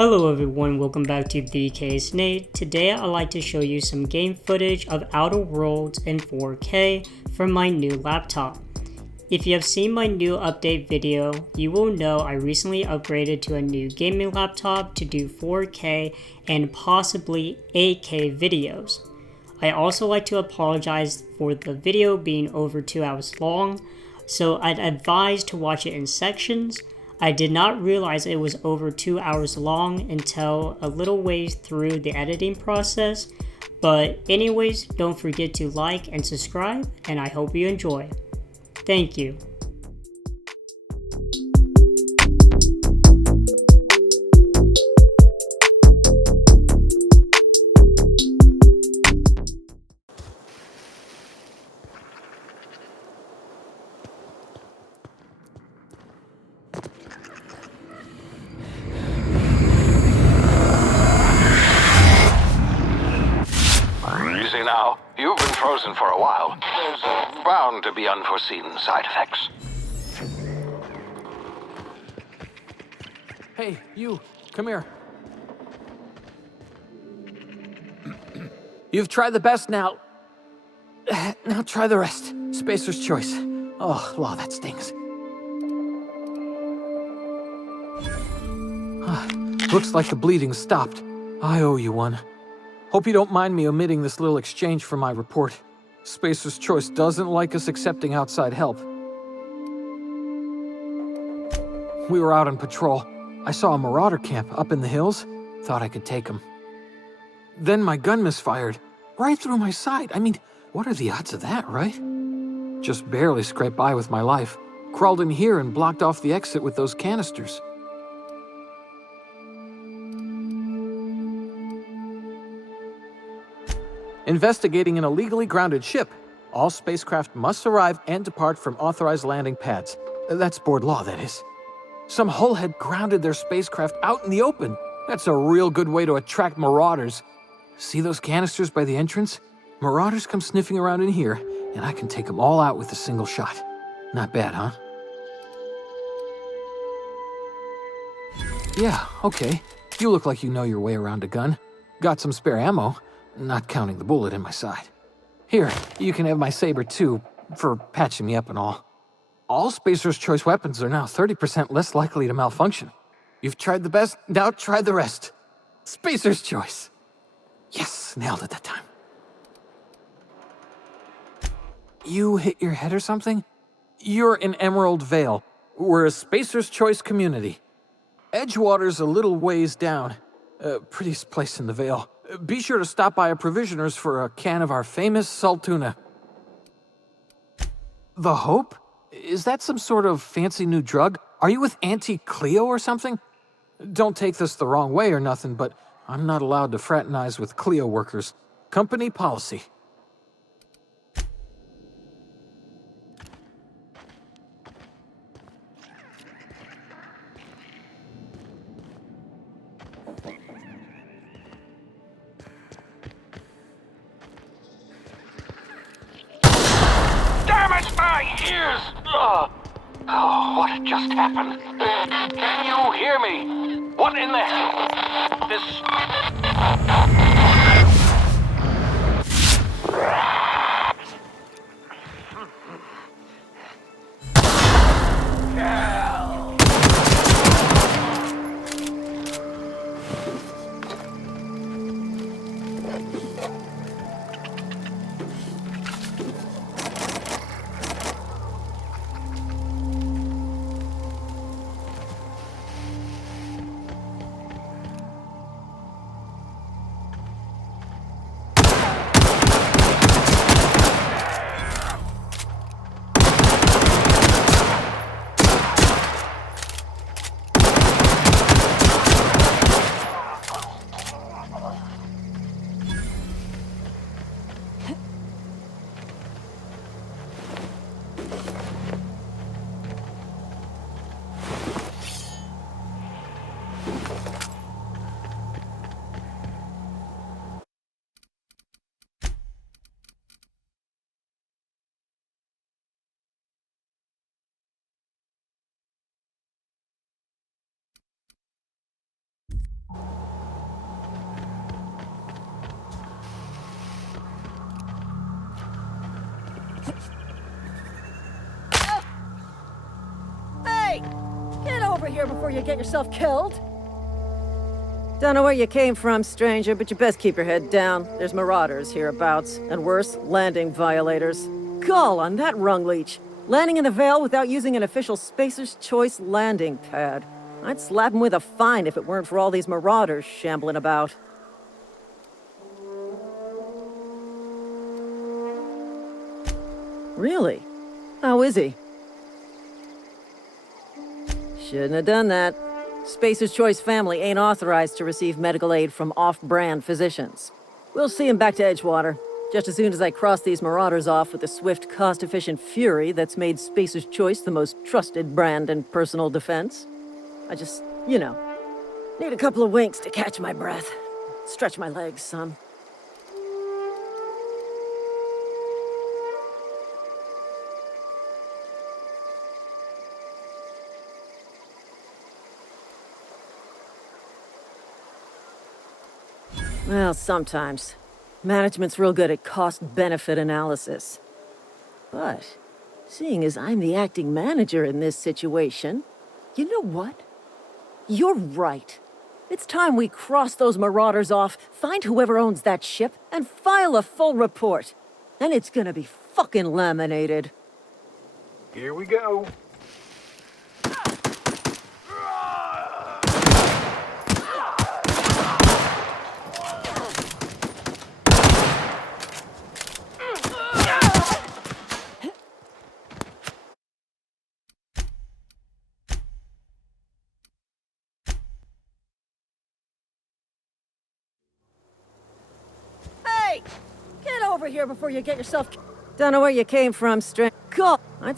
Hello everyone, welcome back to BK's Nate. Today I'd like to show you some game footage of Outer Worlds in 4K from my new laptop. If you have seen my new update video, you will know I recently upgraded to a new gaming laptop to do 4K and possibly 8K videos. I also like to apologize for the video being over 2 hours long, so I'd advise to watch it in sections. I did not realize it was over 2 hours long until a little ways through the editing process. But anyways, don't forget to like and subscribe, and I hope you enjoy. Thank you. Easy now. You've been frozen for a while. There's bound to be unforeseen side effects. Hey, you, come here. You've tried the best now. Now try the rest. Spacer's choice. Oh, wow, that stings. Looks like the bleeding stopped. I owe you one. Hope you don't mind me omitting this little exchange from my report. Spacer's choice doesn't like us accepting outside help. We were out on patrol. I saw a marauder camp up in the hills. Thought I could take him. Then my gun misfired. Right through my side. I mean, what are the odds of that, right? Just barely scraped by with my life. Crawled in here and blocked off the exit with those canisters. Investigating an illegally grounded ship. All spacecraft must arrive and depart from authorized landing pads. That's board law, that is. Some hull had grounded their spacecraft out in the open. That's a real good way to attract marauders. See those canisters by the entrance? Marauders come sniffing around in here, and I can take them all out with a single shot. Not bad, huh? Yeah, okay. You look like you know your way around a gun. Got some spare ammo. Not counting the bullet in my side. Here, you can have my saber too, for patching me up and all. All Spacer's choice weapons are now 30% less likely to malfunction. You've tried the best, now try the rest. Spacer's choice. Yes, nailed it that time. You hit your head or something? You're in Emerald Vale. We're a Spacer's choice community. Edgewater's a little ways down. Prettiest place in the Vale. Be sure to stop by a provisioner's for a can of our famous salt tuna. The Hope? Is that some sort of fancy new drug? Are you with Auntie Cleo or something? Don't take this the wrong way or nothing, but I'm not allowed to fraternize with Cleo workers. Company policy. Ears! Oh, what just happened? Can you hear me? What in the hell? This... Hey! Get over here before you get yourself killed! Don't know where you came from, stranger, but you best keep your head down. There's marauders hereabouts, and worse, landing violators. Gall on that rung leech! Landing in the Vale without using an official Spacer's Choice landing pad. I'd slap him with a fine if it weren't for all these marauders shambling about. Really? How is he? Shouldn't have done that. Spacer's Choice family ain't authorized to receive medical aid from off-brand physicians. We'll see him back to Edgewater, just as soon as I cross these marauders off with the swift, cost-efficient fury that's made Spacer's Choice the most trusted brand in personal defense. I just, need a couple of winks to catch my breath. Stretch my legs some. Well, sometimes. Management's real good at cost-benefit analysis. But, seeing as I'm the acting manager in this situation, you know what? You're right. It's time we cross those marauders off, find whoever owns that ship, and file a full report. Then it's gonna be fucking laminated. Here we go. Hey! Get over here before you get yourself... Don't know where you came from, stranger. Go! Of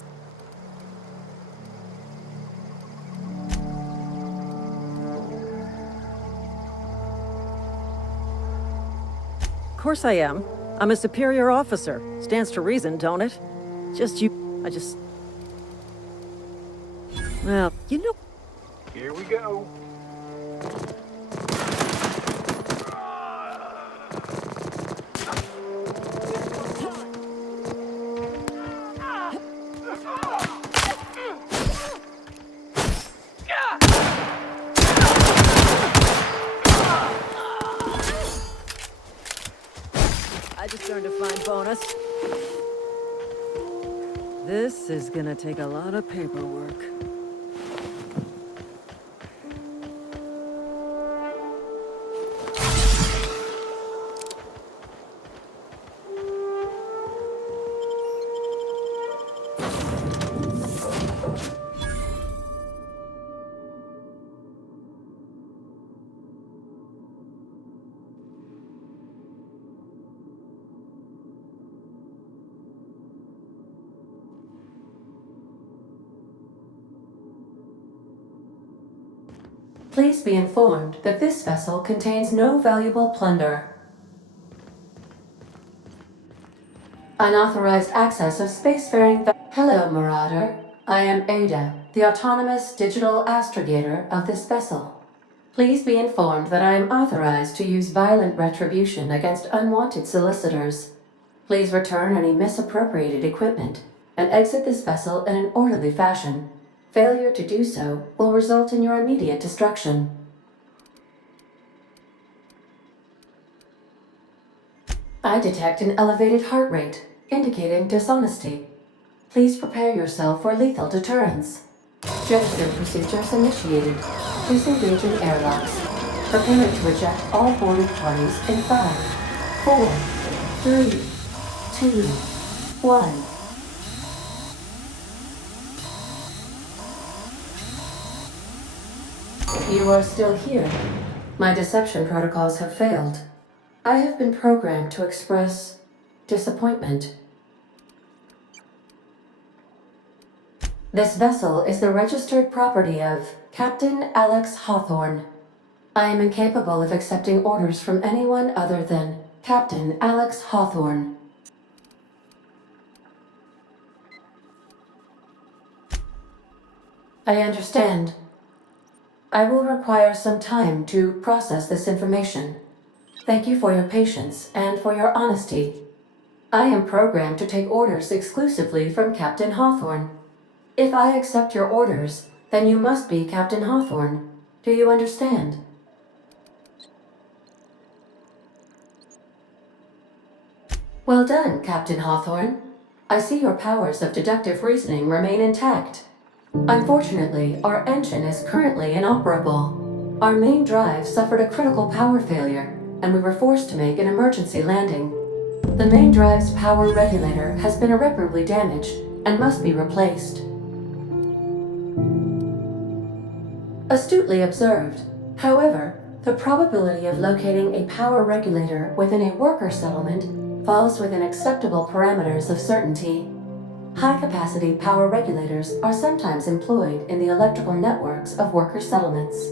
course I am. I'm a superior officer. Stands to reason, don't it? Well, Here we go. I just earned a fine bonus. This is gonna take a lot of paperwork. Please be informed that this vessel contains no valuable plunder. Unauthorized access of spacefaring. Hello, Marauder. I am Ada, the autonomous digital astrogator of this vessel. Please be informed that I am authorized to use violent retribution against unwanted solicitors. Please return any misappropriated equipment and exit this vessel in an orderly fashion. Failure to do so will result in your immediate destruction. I detect an elevated heart rate, indicating dishonesty. Please prepare yourself for lethal deterrence. Jettison procedures initiated. Disengaging airlocks. Preparing to eject all boarded parties in 5, 4, 3, 2, 1. You are still here. My deception protocols have failed. I have been programmed to express disappointment. This vessel is the registered property of Captain Alex Hawthorne. I am incapable of accepting orders from anyone other than Captain Alex Hawthorne. I understand. I will require some time to process this information. Thank you for your patience and for your honesty. I am programmed to take orders exclusively from Captain Hawthorne. If I accept your orders, then you must be Captain Hawthorne. Do you understand? Well done, Captain Hawthorne. I see your powers of deductive reasoning remain intact. Unfortunately, our engine is currently inoperable. Our main drive suffered a critical power failure, and we were forced to make an emergency landing. The main drive's power regulator has been irreparably damaged and must be replaced. Astutely observed. However, the probability of locating a power regulator within a worker settlement falls within acceptable parameters of certainty. High-capacity power regulators are sometimes employed in the electrical networks of worker settlements.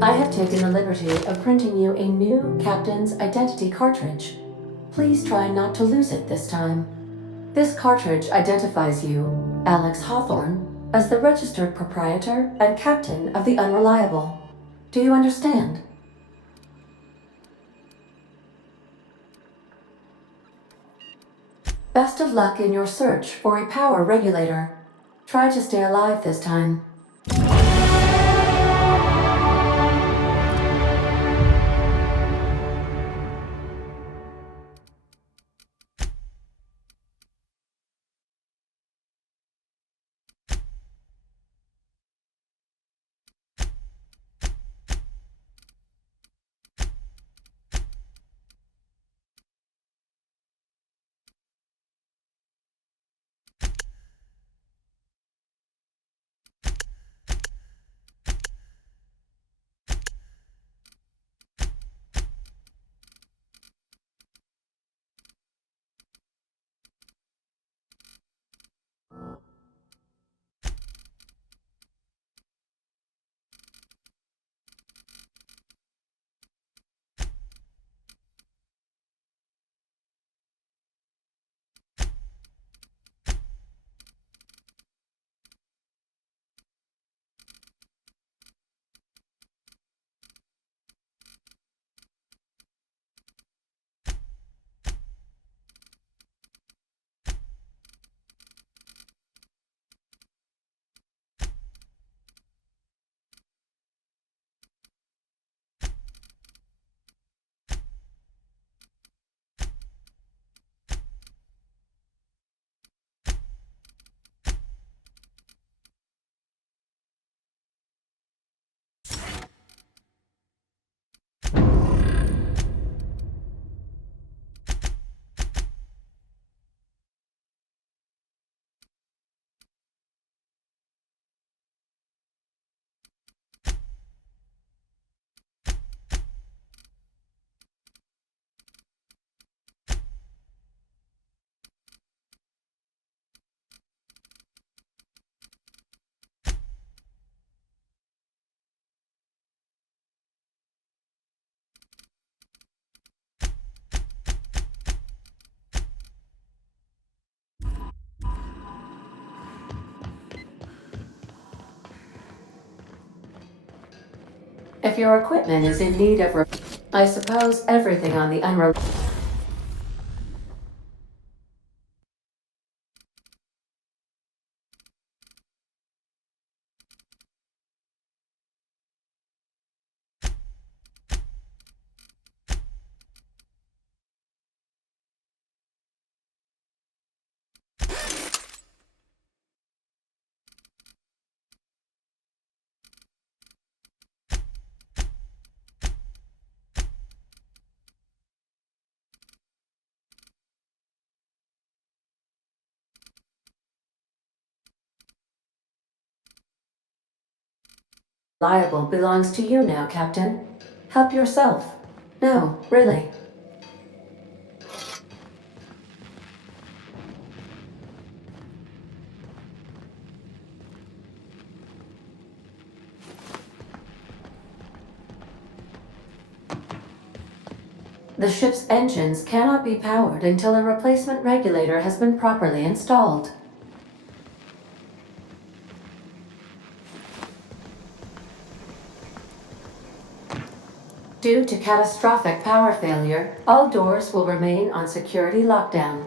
I have taken the liberty of printing you a new Captain's Identity cartridge. Please try not to lose it this time. This cartridge identifies you, Alex Hawthorne, as the registered proprietor and captain of the Unreliable. Do you understand? Best of luck in your search for a power regulator. Try to stay alive this time. If your equipment is in need of I suppose everything on the Unreliable belongs to you now, Captain. Help yourself. No, really. The ship's engines cannot be powered until a replacement regulator has been properly installed. Due to catastrophic power failure, all doors will remain on security lockdown.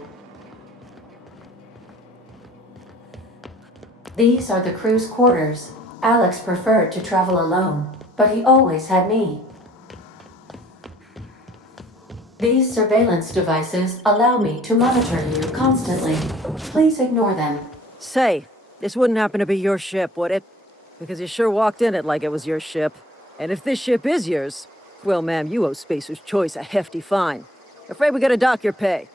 These are the crew's quarters. Alex preferred to travel alone, but he always had me. These surveillance devices allow me to monitor you constantly. Please ignore them. Say, this wouldn't happen to be your ship, would it? Because you sure walked in it like it was your ship. And if this ship is yours, well, ma'am, you owe Spacer's Choice a hefty fine. Afraid we gotta dock your pay.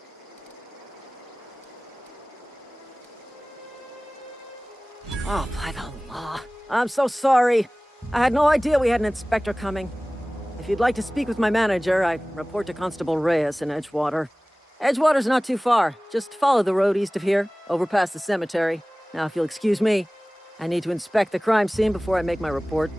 Oh, by the law. I'm so sorry. I had no idea we had an inspector coming. If you'd like to speak with my manager, I'd report to Constable Reyes in Edgewater. Edgewater's not too far. Just follow the road east of here, over past the cemetery. Now, if you'll excuse me, I need to inspect the crime scene before I make my report.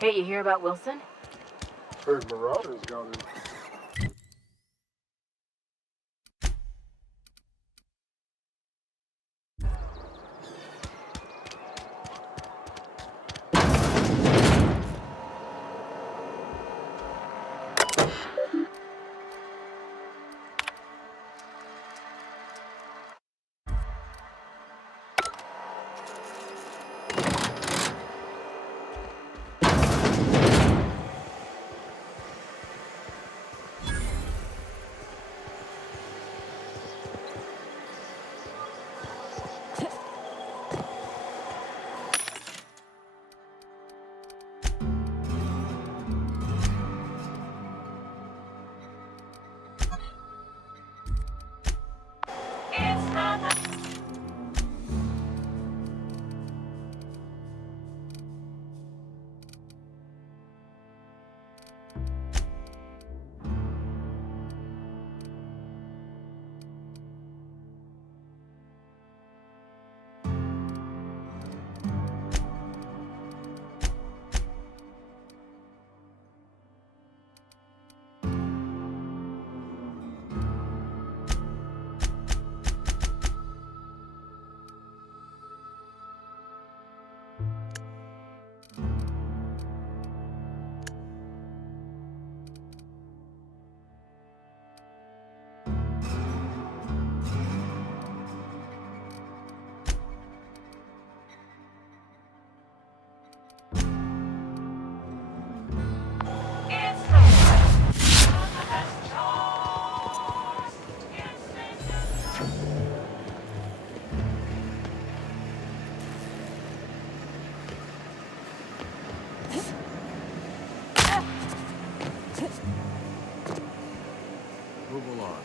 Hey, you hear about Wilson? Heard Marauders got him. Move along.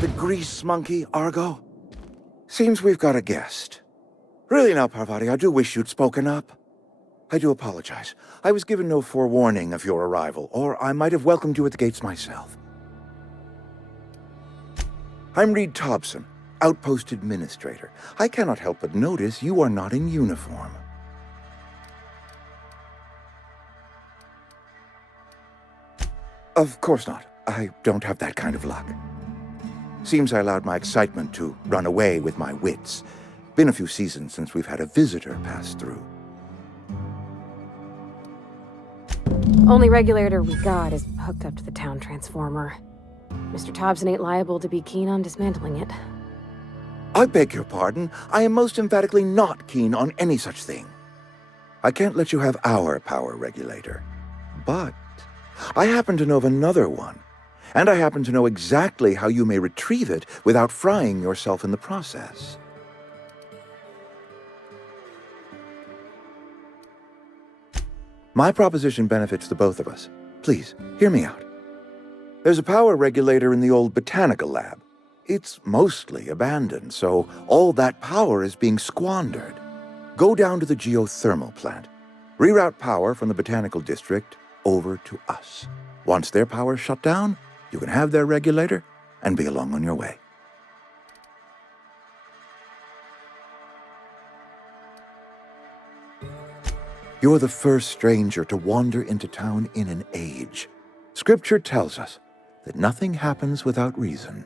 The grease monkey, Argo? Seems we've got a guest. Really now, Parvati, I do wish you'd spoken up. I do apologize. I was given no forewarning of your arrival, or I might have welcomed you at the gates myself. I'm Reed Thompson, Outpost Administrator. I cannot help but notice you are not in uniform. Of course not. I don't have that kind of luck. Seems I allowed my excitement to run away with my wits. Been a few seasons since we've had a visitor pass through. Only regulator we got is hooked up to the town transformer. Mr. Thompson ain't liable to be keen on dismantling it. I beg your pardon. I am most emphatically not keen on any such thing. I can't let you have our power regulator. But I happen to know of another one. And I happen to know exactly how you may retrieve it without frying yourself in the process. My proposition benefits the both of us. Please, hear me out. There's a power regulator in the old botanical lab. It's mostly abandoned, so all that power is being squandered. Go down to the geothermal plant. Reroute power from the botanical district over to us. Once their power's shut down, you can have their regulator and be along on your way. You're the first stranger to wander into town in an age. Scripture tells us that nothing happens without reason.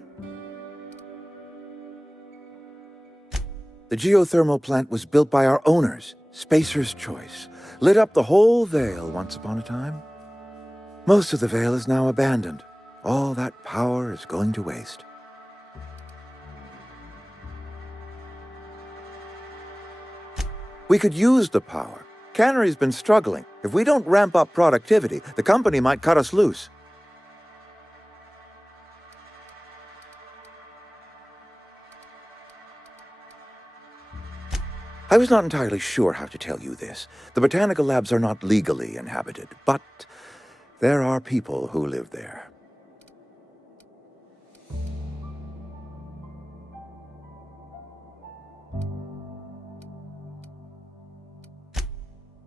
The geothermal plant was built by our owners, Spacer's Choice. Lit up the whole Vale once upon a time. Most of the Vale is now abandoned. All that power is going to waste. We could use the power. Cannery's been struggling. If we don't ramp up productivity, the company might cut us loose. I was not entirely sure how to tell you this. The botanical labs are not legally inhabited, but there are people who live there.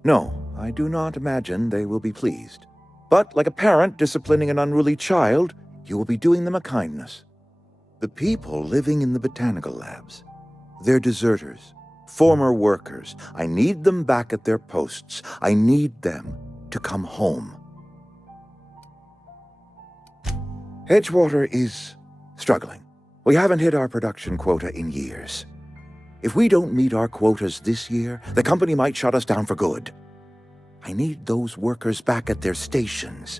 No, I do not imagine they will be pleased. But like a parent disciplining an unruly child, you will be doing them a kindness. The people living in the botanical labs, they're deserters, former workers. I need them back at their posts. I need them to come home. Edgewater is struggling. We haven't hit our production quota in years. If we don't meet our quotas this year, the company might shut us down for good. I need those workers back at their stations.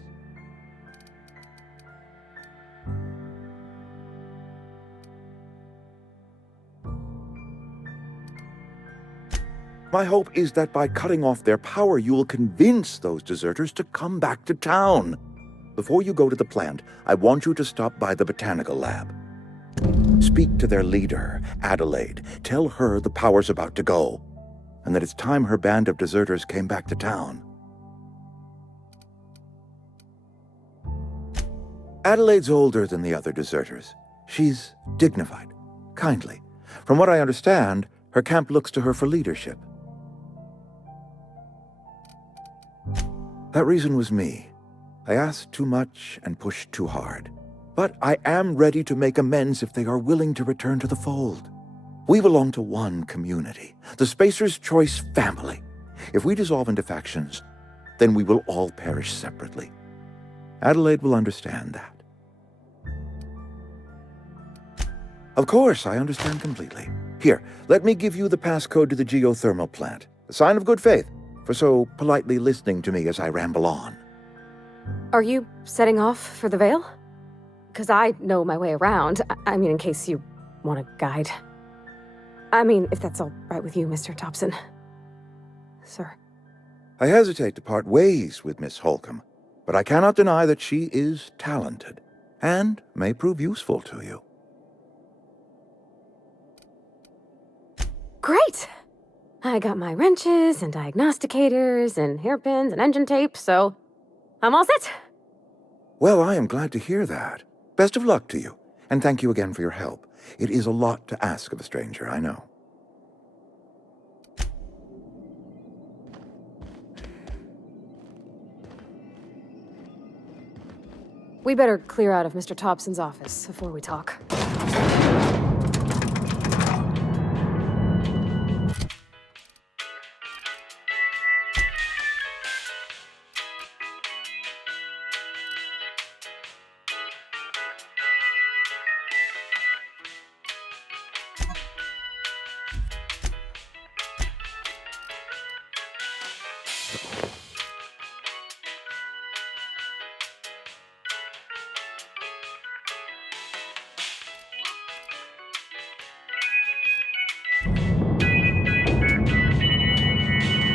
My hope is that by cutting off their power, you will convince those deserters to come back to town. Before you go to the plant, I want you to stop by the botanical lab. Speak to their leader, Adelaide. Tell her the power's about to go, and that it's time her band of deserters came back to town. Adelaide's older than the other deserters. She's dignified, kindly. From what I understand, her camp looks to her for leadership. That reason was me. I asked too much and pushed too hard. But I am ready to make amends if they are willing to return to the fold. We belong to one community, the Spacer's Choice family. If we dissolve into factions, then we will all perish separately. Adelaide will understand that. Of course, I understand completely. Here, let me give you the passcode to the geothermal plant. A sign of good faith for so politely listening to me as I ramble on. Are you setting off for the Vale? Because I know my way around. I mean, in case you want a guide. I mean, if that's all right with you, Mr. Thompson. Sir. I hesitate to part ways with Miss Holcomb, but I cannot deny that she is talented and may prove useful to you. Great! I got my wrenches and diagnosticators and hairpins and engine tape, so I'm all set. Well, I am glad to hear that. Best of luck to you, and thank you again for your help. It is a lot to ask of a stranger, I know. We better clear out of Mr. Thompson's office before we talk.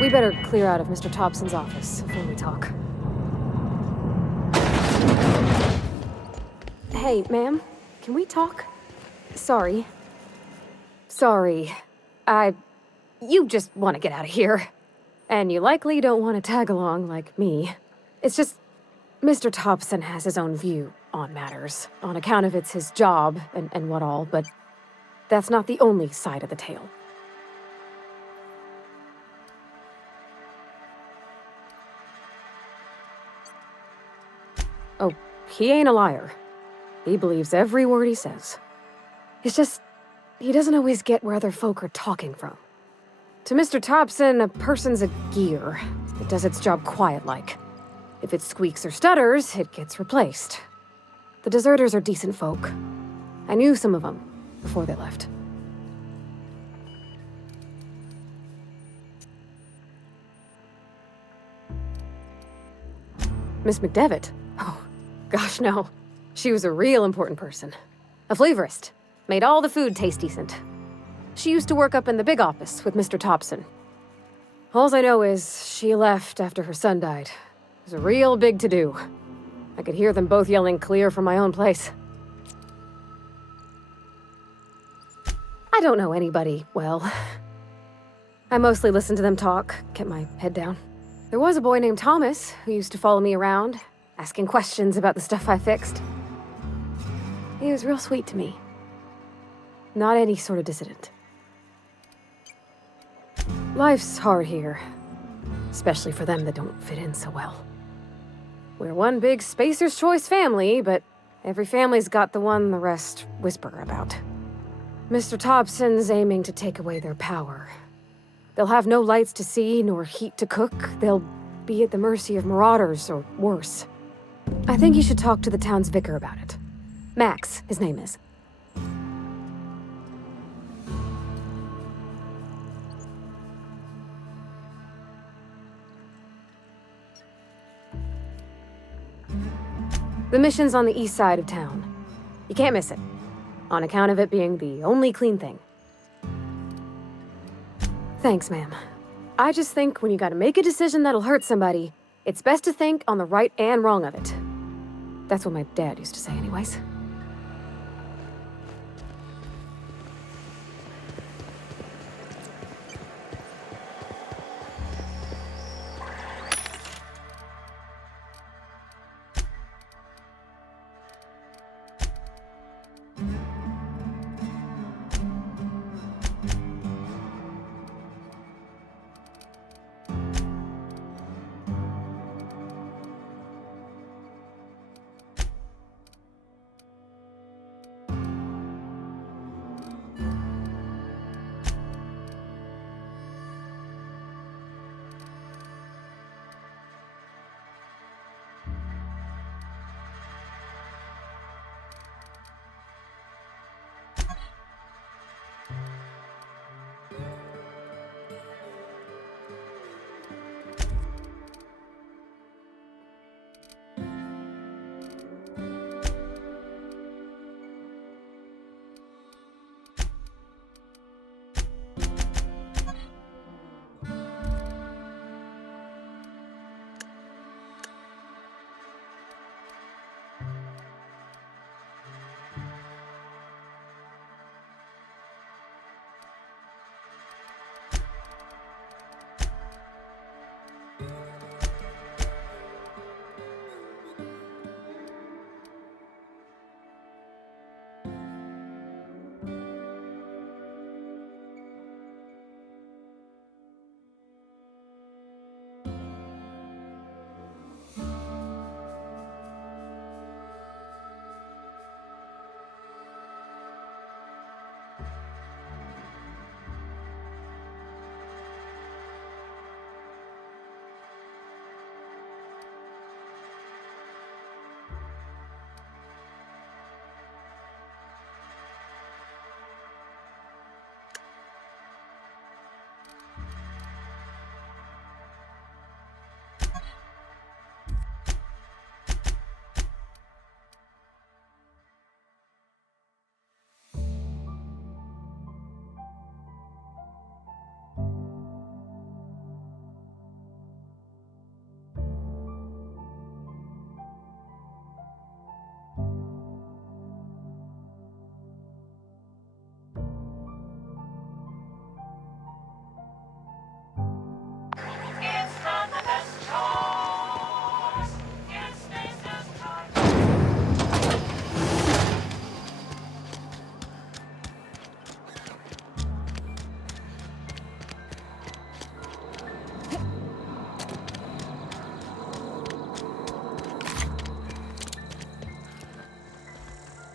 We better clear out of Mr. Thompson's office before we talk. Hey, ma'am, can we talk? Sorry. You just want to get out of here. And you likely don't want to tag along like me. It's just, Mr. Thompson has his own view on matters, on account of it's his job and what all, but that's not the only side of the tale. Oh, he ain't a liar. He believes every word he says. It's just, he doesn't always get where other folk are talking from. To Mr. Thompson, a person's a gear. It does its job quiet-like. If it squeaks or stutters, it gets replaced. The deserters are decent folk. I knew some of them before they left. Miss McDevitt? Oh, gosh, no. She was a real important person. A flavorist. Made all the food taste decent. She used to work up in the big office with Mr. Thompson. Alls I know is she left after her son died. It was a real big to-do. I could hear them both yelling clear from my own place. I don't know anybody well. I mostly listen to them talk, kept my head down. There was a boy named Thomas who used to follow me around, asking questions about the stuff I fixed. He was real sweet to me. Not any sort of dissident. Life's hard here. especially for them that don't fit in so well. We're one big Spacer's Choice family, but every family's got the one the rest whisper about. Mr. Thompson's aiming to take away their power. They'll have no lights to see, nor heat to cook. They'll be at the mercy of marauders, or worse. I think you should talk to the town's vicar about it. Max, his name is. The mission's on the east side of town. You can't miss it, on account of it being the only clean thing. Thanks, ma'am. I just think when you gotta make a decision that'll hurt somebody, it's best to think on the right and wrong of it. That's what my dad used to say anyways.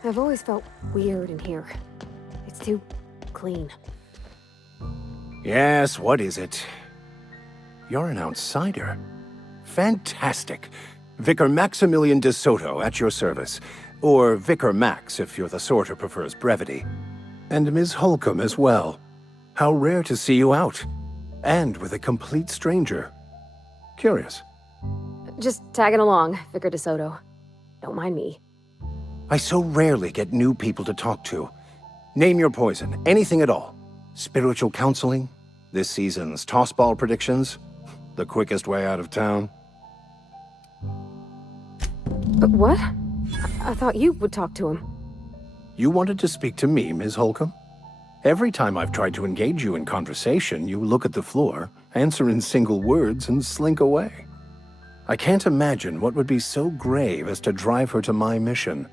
I've always felt weird in here. It's too clean. Yes, what is it? You're an outsider. Fantastic. Vicar Maximilian de Soto at your service. Or Vicar Max if you're the sort who prefers brevity. And Ms. Holcomb as well. How rare to see you out. And with a complete stranger. Curious. Just tagging along, Vicar de Soto. Don't mind me. I so rarely get new people to talk to. Name your poison, anything at all. Spiritual counseling? This season's tossball predictions? The quickest way out of town? But what? I thought you would talk to him. You wanted to speak to me, Ms. Holcomb? Every time I've tried to engage you in conversation, you look at the floor, answer in single words, and slink away. I can't imagine what would be so grave as to drive her to my mission.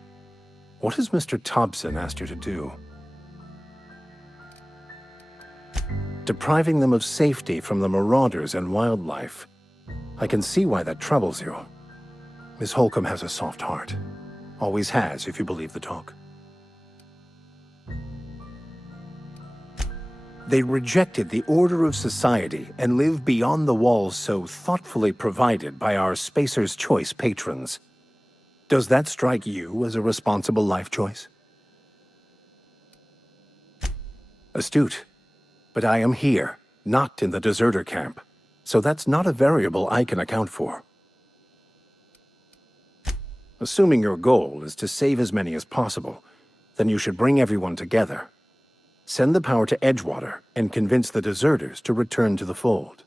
What has Mr. Thompson asked you to do? Depriving them of safety from the marauders and wildlife. I can see why that troubles you. Miss Holcomb has a soft heart. Always has, if you believe the talk. They rejected the order of society and live beyond the walls so thoughtfully provided by our Spacer's Choice patrons. Does that strike you as a responsible life choice? Astute. But I am here, not in the deserter camp, so that's not a variable I can account for. Assuming your goal is to save as many as possible, then you should bring everyone together. Send the power to Edgewater and convince the deserters to return to the fold.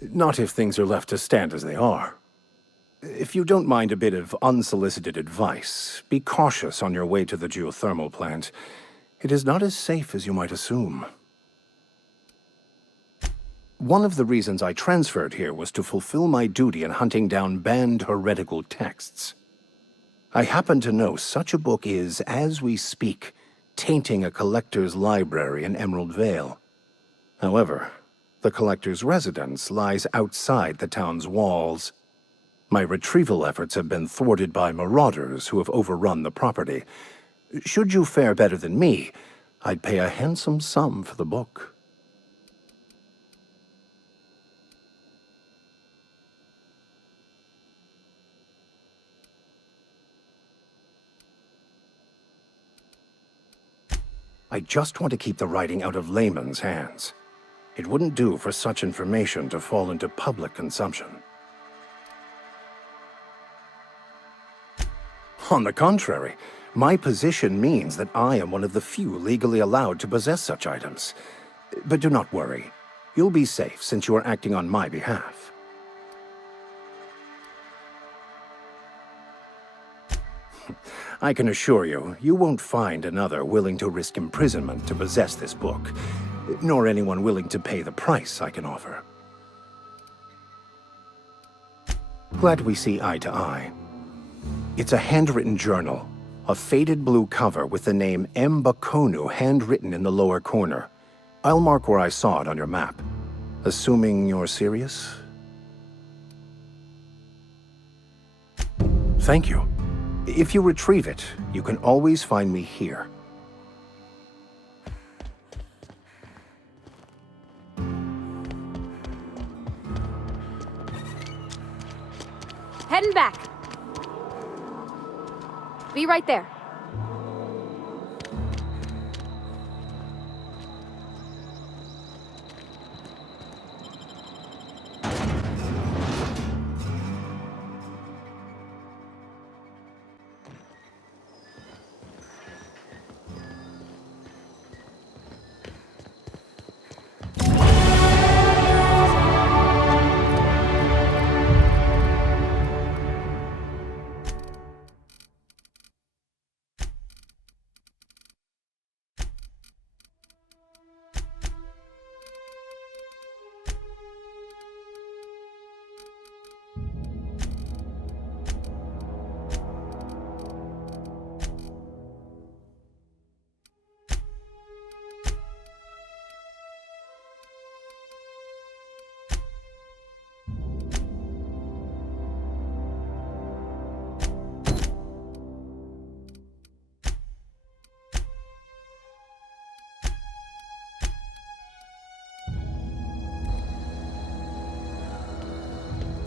Not if things are left to stand as they are. If you don't mind a bit of unsolicited advice, be cautious on your way to the geothermal plant. It is not as safe as you might assume. One of the reasons I transferred here was to fulfill my duty in hunting down banned heretical texts. I happen to know such a book is, as we speak, tainting a collector's library in Emerald Vale. However, the collector's residence lies outside the town's walls. My retrieval efforts have been thwarted by marauders who have overrun the property. Should you fare better than me, I'd pay a handsome sum for the book. I just want to keep the writing out of layman's hands. It wouldn't do for such information to fall into public consumption. On the contrary, my position means that I am one of the few legally allowed to possess such items. But do not worry. You'll be safe since you are acting on my behalf. I can assure you, you won't find another willing to risk imprisonment to possess this book, nor anyone willing to pay the price I can offer. Glad we see eye to eye. It's a handwritten journal, a faded blue cover with the name M. Bakonu handwritten in the lower corner. I'll mark where I saw it on your map. Assuming you're serious? Thank you. If you retrieve it, you can always find me here. Heading back. Be right there.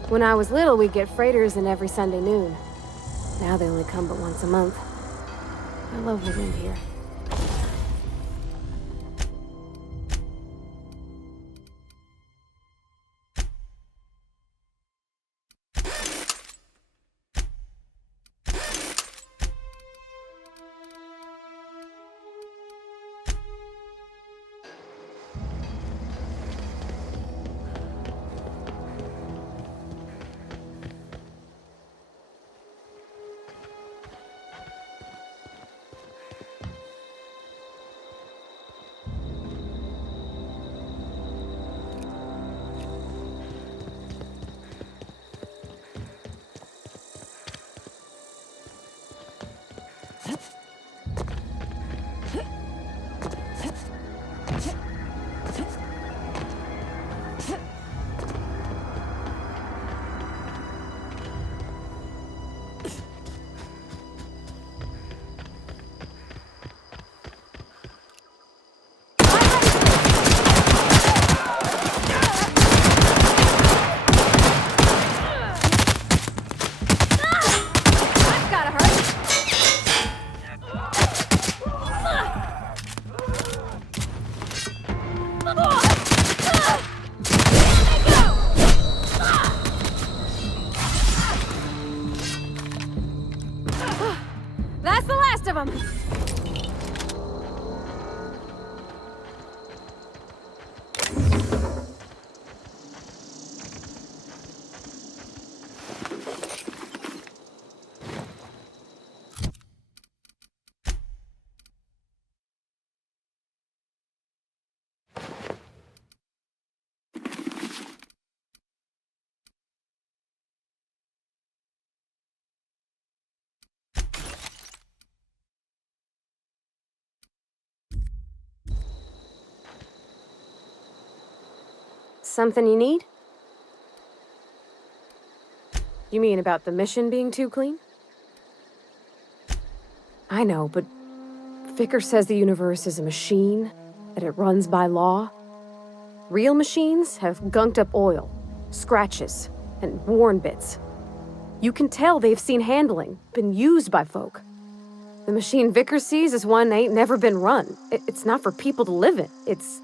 When I was little, we'd get freighters in every Sunday noon. Now they only come but once a month. I love the wind here. rest of them! Something you need? You mean about the mission being too clean? I know, but Vicker says the universe is a machine, that it runs by law. Real machines have gunked up oil, scratches, and worn bits. You can tell they've seen handling, been used by folk. The machine Vicker sees is one ain't never been run. It's not for people to live in. It's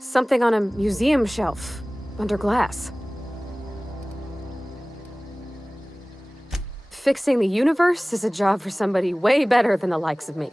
something on a museum shelf, under glass. Fixing the universe is a job for somebody way better than the likes of me.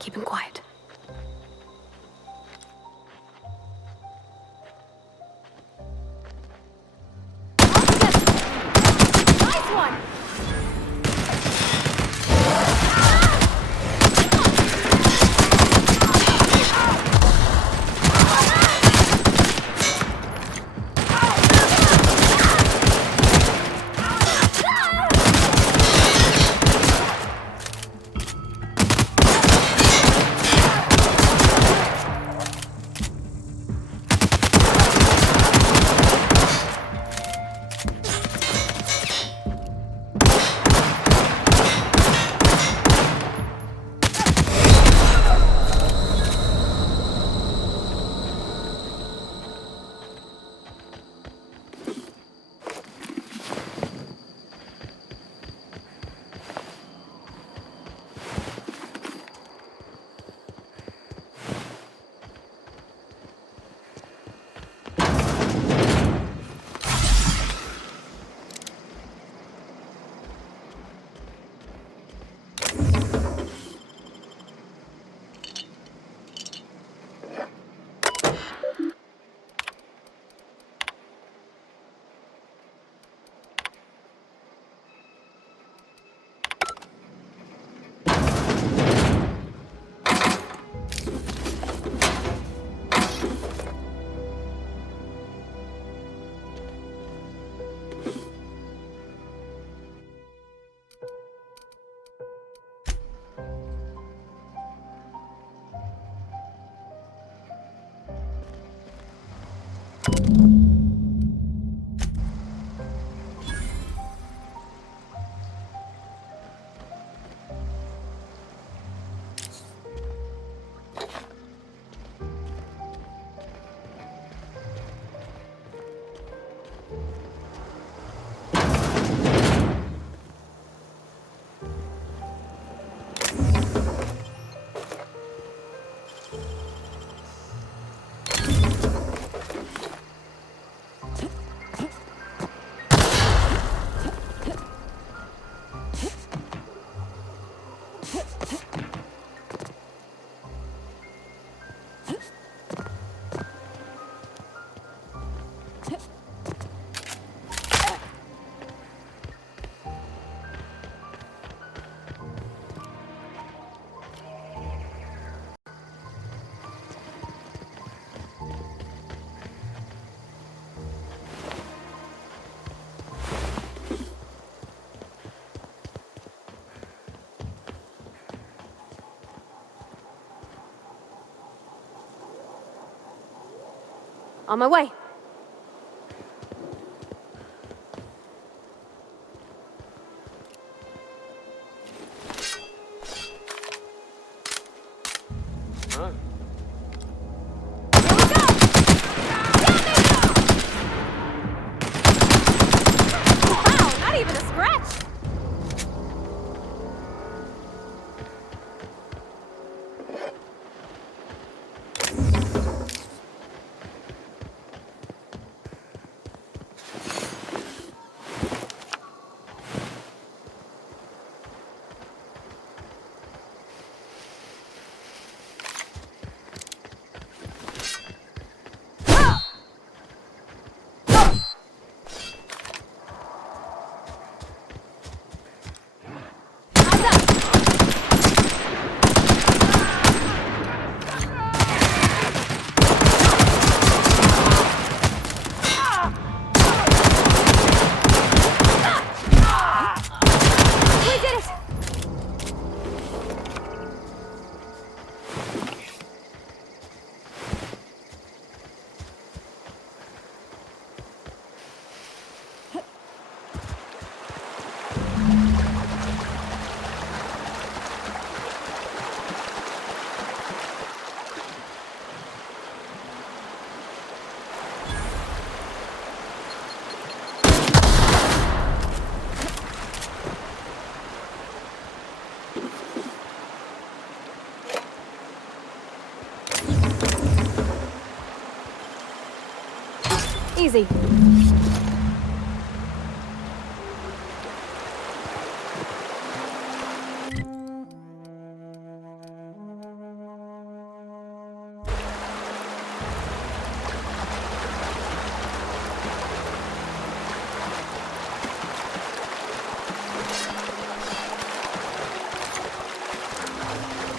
Keep him quiet. Nice one! On my way. Wow, not even a scratch! We did it! Easy.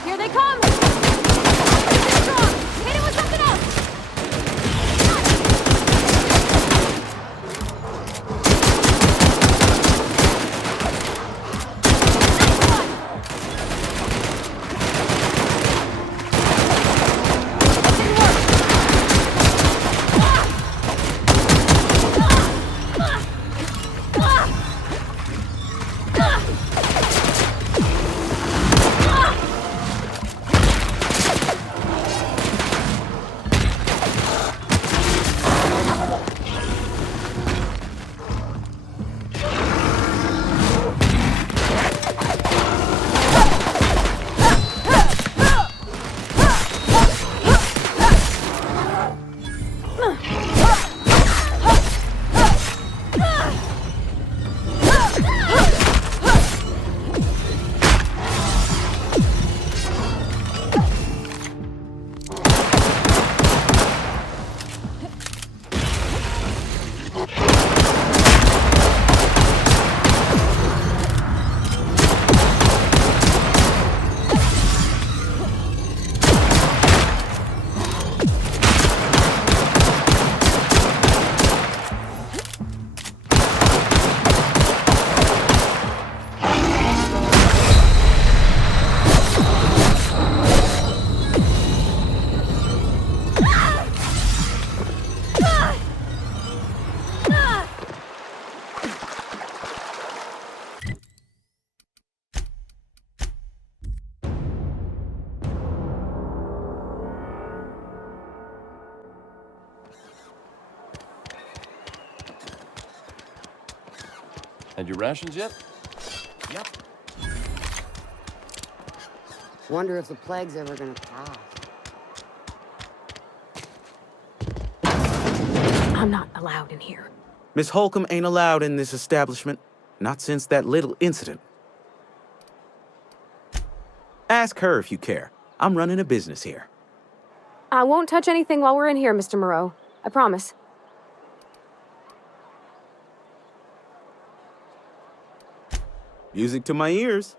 Here they come! Strong! Hit it with something else! Had your rations yet? Yep. Wonder if the plague's ever gonna pass. I'm not allowed in here. Miss Holcomb ain't allowed in this establishment. Not since that little incident. Ask her if you care. I'm running a business here. I won't touch anything while we're in here, Mr. Moreau. I promise. Music to my ears.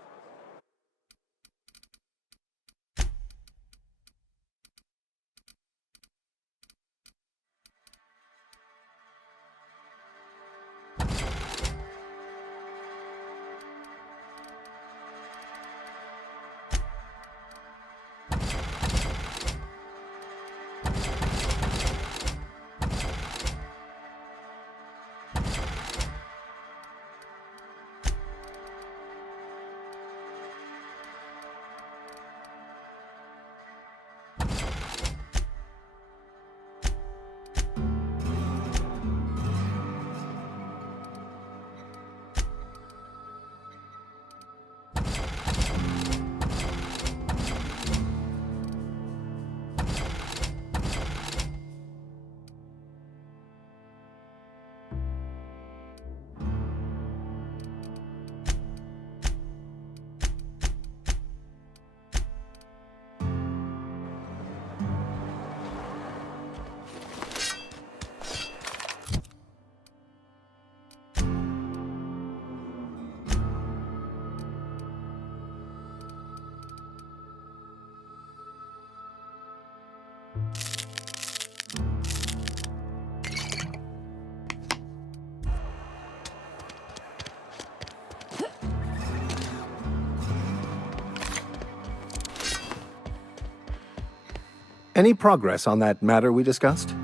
Any progress on that matter we discussed?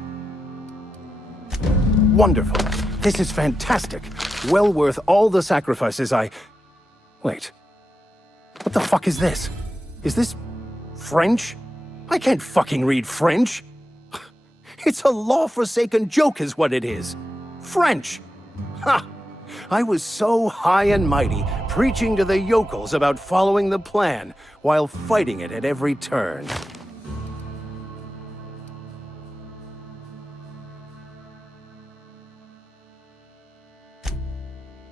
Wonderful. This is fantastic. Well worth all the sacrifices I... Wait. What the fuck is this? Is this French? I can't fucking read French. It's a law-forsaken joke is what it is. French. Ha! I was so high and mighty, preaching to the yokels about following the plan, while fighting it at every turn.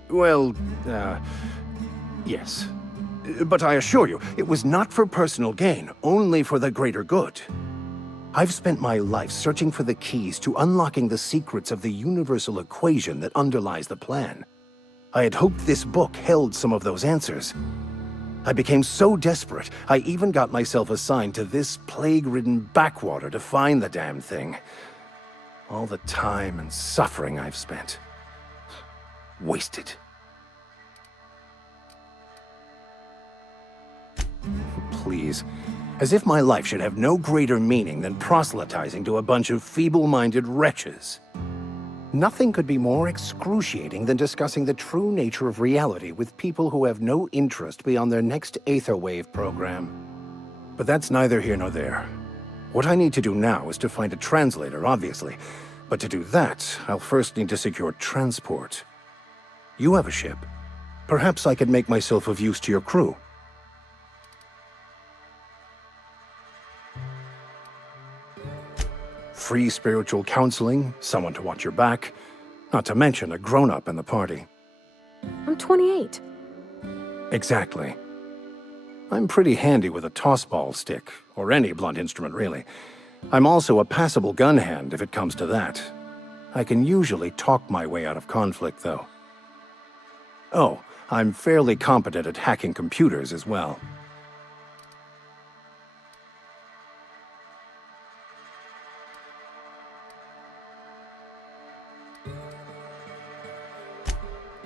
Well, yes. But I assure you, it was not for personal gain, only for the greater good. I've spent my life searching for the keys to unlocking the secrets of the universal equation that underlies the plan. I had hoped this book held some of those answers. I became so desperate, I even got myself assigned to this plague-ridden backwater to find the damn thing. All the time and suffering I've spent. Wasted. Please. As if my life should have no greater meaning than proselytizing to a bunch of feeble-minded wretches. Nothing could be more excruciating than discussing the true nature of reality with people who have no interest beyond their next Aetherwave program. But that's neither here nor there. What I need to do now is to find a translator, obviously. But to do that, I'll first need to secure transport. You have a ship. Perhaps I could make myself of use to your crew. Free spiritual counseling, someone to watch your back, not to mention a grown-up in the party. I'm 28. Exactly. I'm pretty handy with a tossball stick, or any blunt instrument really. I'm also a passable gun hand if it comes to that. I can usually talk my way out of conflict, though. Oh, I'm fairly competent at hacking computers as well.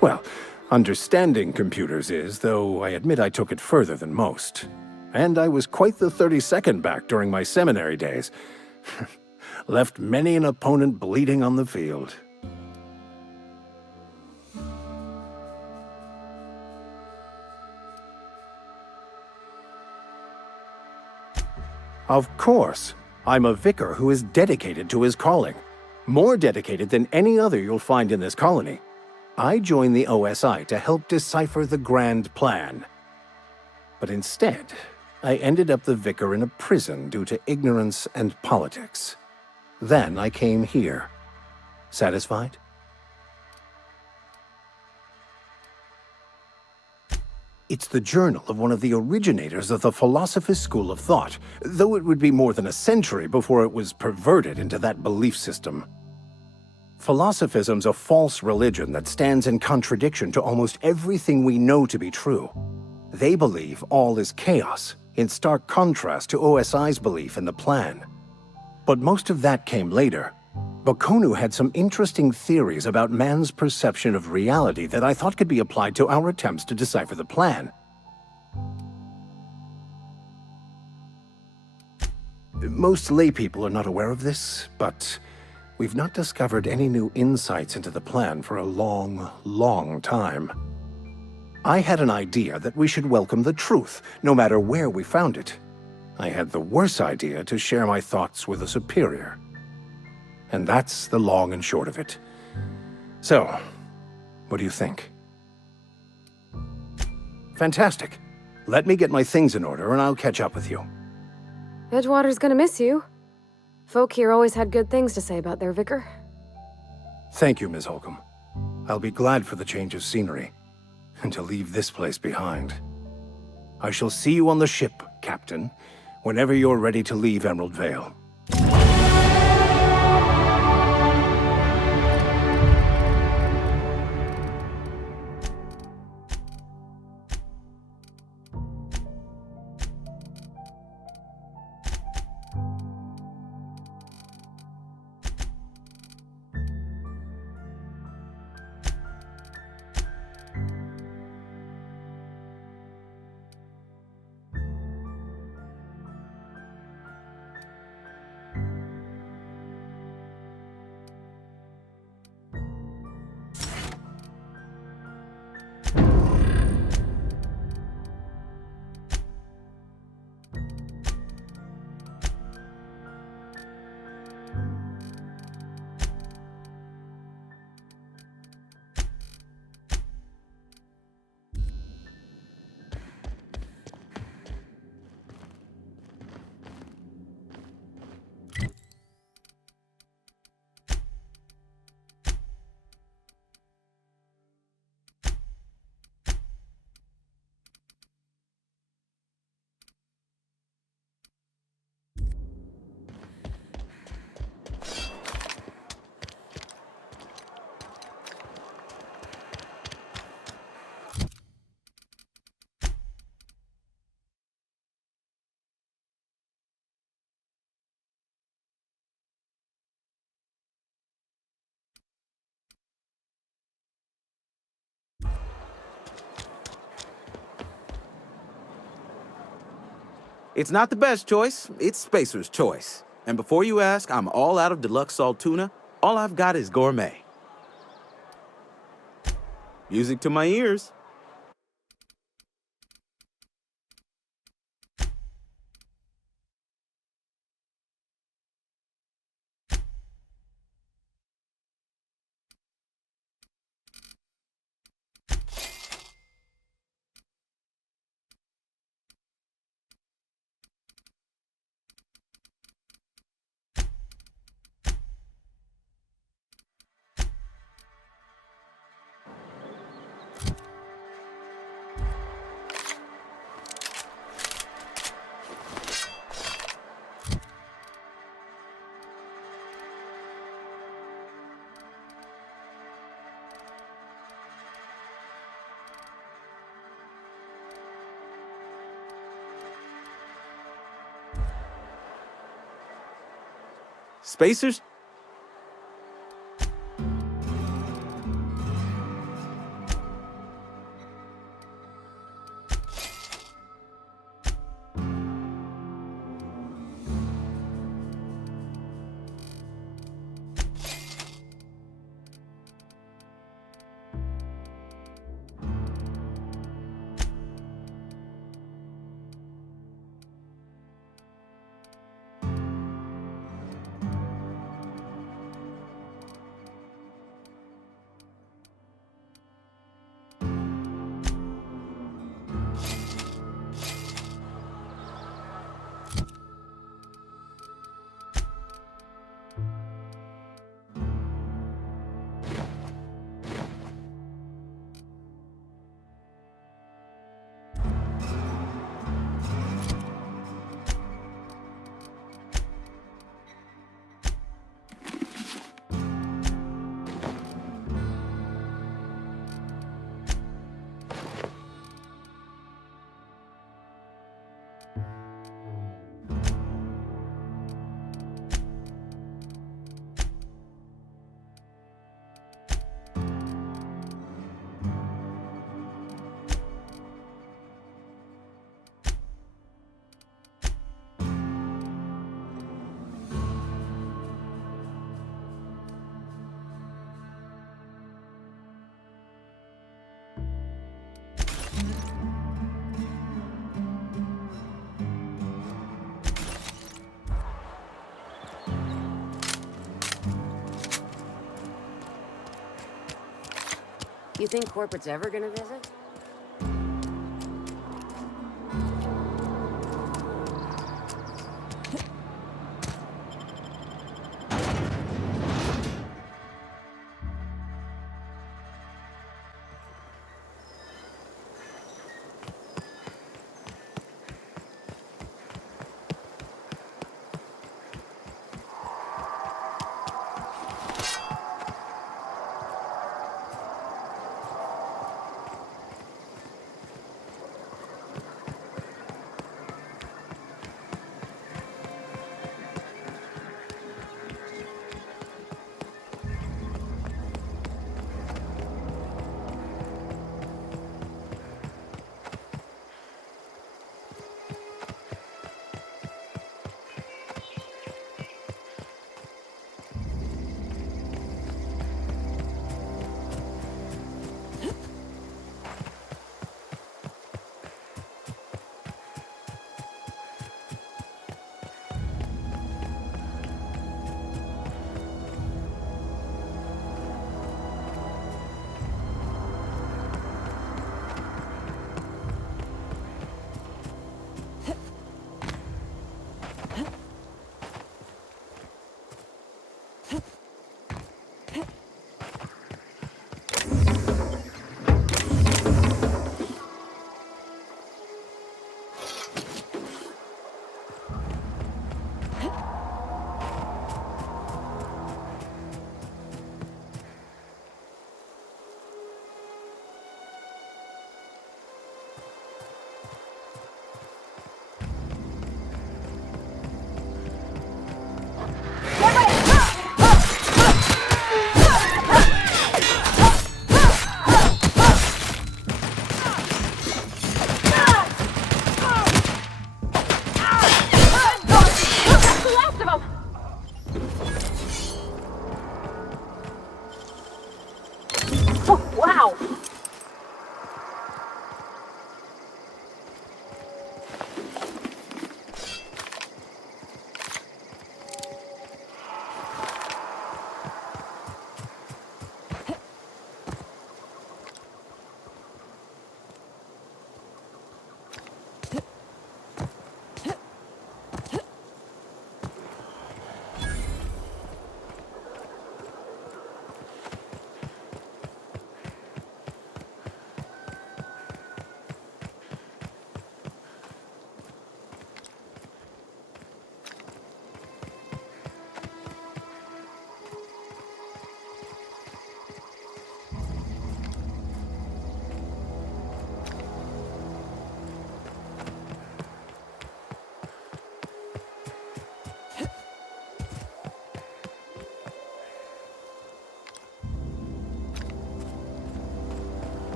Well, understanding computers is, though I admit I took it further than most. And I was quite the 32nd back during my seminary days. Left many an opponent bleeding on the field. Of course, I'm a vicar who is dedicated to his calling. More dedicated than any other you'll find in this colony. I joined the OSI to help decipher the grand plan. But instead, I ended up the vicar in a prison due to ignorance and politics. Then I came here. Satisfied? It's the journal of one of the originators of the Philosopher's School of Thought, though it would be more than a century before it was perverted into that belief system. Philosophism's a false religion that stands in contradiction to almost everything we know to be true. They believe all is chaos, in stark contrast to OSI's belief in the plan. But most of that came later. Bakonu had some interesting theories about man's perception of reality that I thought could be applied to our attempts to decipher the plan. Most laypeople are not aware of this, but we've not discovered any new insights into the plan for a long, long time. I had an idea that we should welcome the truth, no matter where we found it. I had the worse idea to share my thoughts with a superior. And that's the long and short of it. So, what do you think? Fantastic. Let me get my things in order and I'll catch up with you. Edgewater's gonna miss you. Folk here always had good things to say about their vicar. Thank you, Ms. Holcomb. I'll be glad for the change of scenery, and to leave this place behind. I shall see you on the ship, Captain, whenever you're ready to leave Emerald Vale. It's not the best choice, it's Spacer's choice. And before you ask, I'm all out of deluxe salt tuna. All I've got is gourmet. Music to my ears. Spacers? You think corporate's ever gonna visit?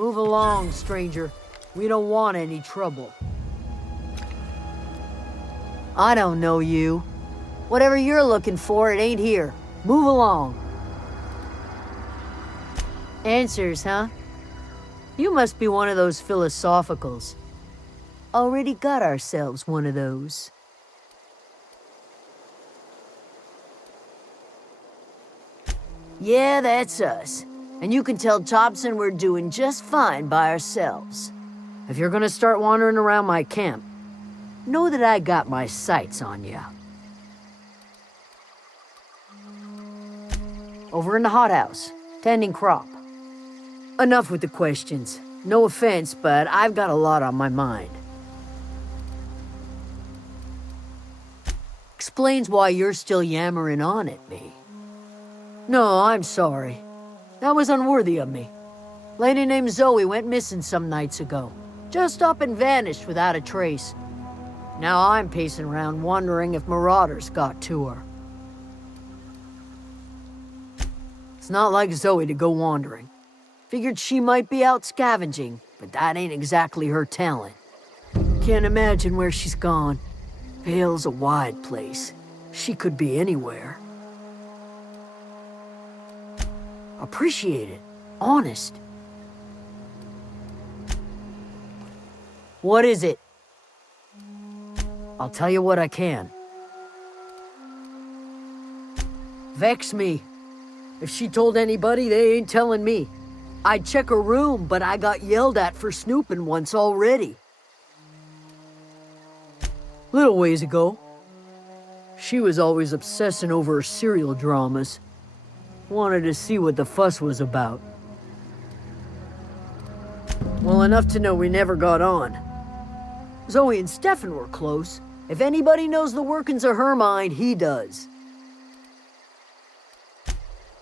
Move along, stranger. We don't want any trouble. I don't know you. Whatever you're looking for, it ain't here. Move along. Answers, huh? You must be one of those philosophicals. Already got ourselves one of those. Yeah, that's us. And you can tell Thompson we're doing just fine by ourselves. If you're gonna start wandering around my camp, know that I got my sights on you. Over in the hothouse, tending crop. Enough with the questions. No offense, but I've got a lot on my mind. Explains why you're still yammering on at me. No, I'm sorry. That was unworthy of me. Lady named Zoe went missing some nights ago. Just up and vanished without a trace. Now I'm pacing around wondering if marauders got to her. It's not like Zoe to go wandering. Figured she might be out scavenging, but that ain't exactly her talent. Can't imagine where she's gone. Vale's a wide place. She could be anywhere. Appreciate it. Honest. What is it? I'll tell you what I can. Vex me. If she told anybody, they ain't telling me. I'd check her room, but I got yelled at for snooping once already. Little ways ago. She was always obsessing over her serial dramas. Wanted to see what the fuss was about. Well, enough to know we never got on. Zoe and Stefan were close. If anybody knows the workings of her mind, he does.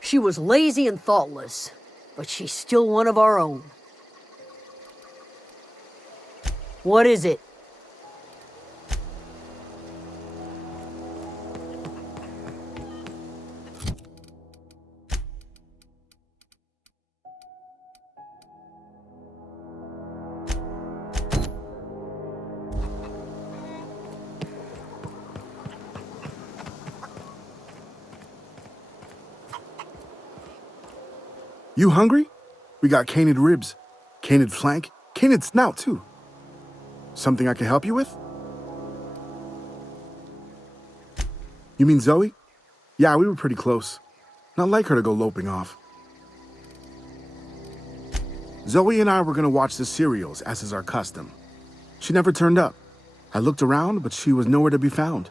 She was lazy and thoughtless, but she's still one of our own. What is it? You hungry? We got canid ribs, canid flank, canid snout too. Something I can help you with? You mean Zoe? Yeah, we were pretty close. Not like her to go loping off. Zoe and I were gonna watch the serials, as is our custom. She never turned up. I looked around, but she was nowhere to be found.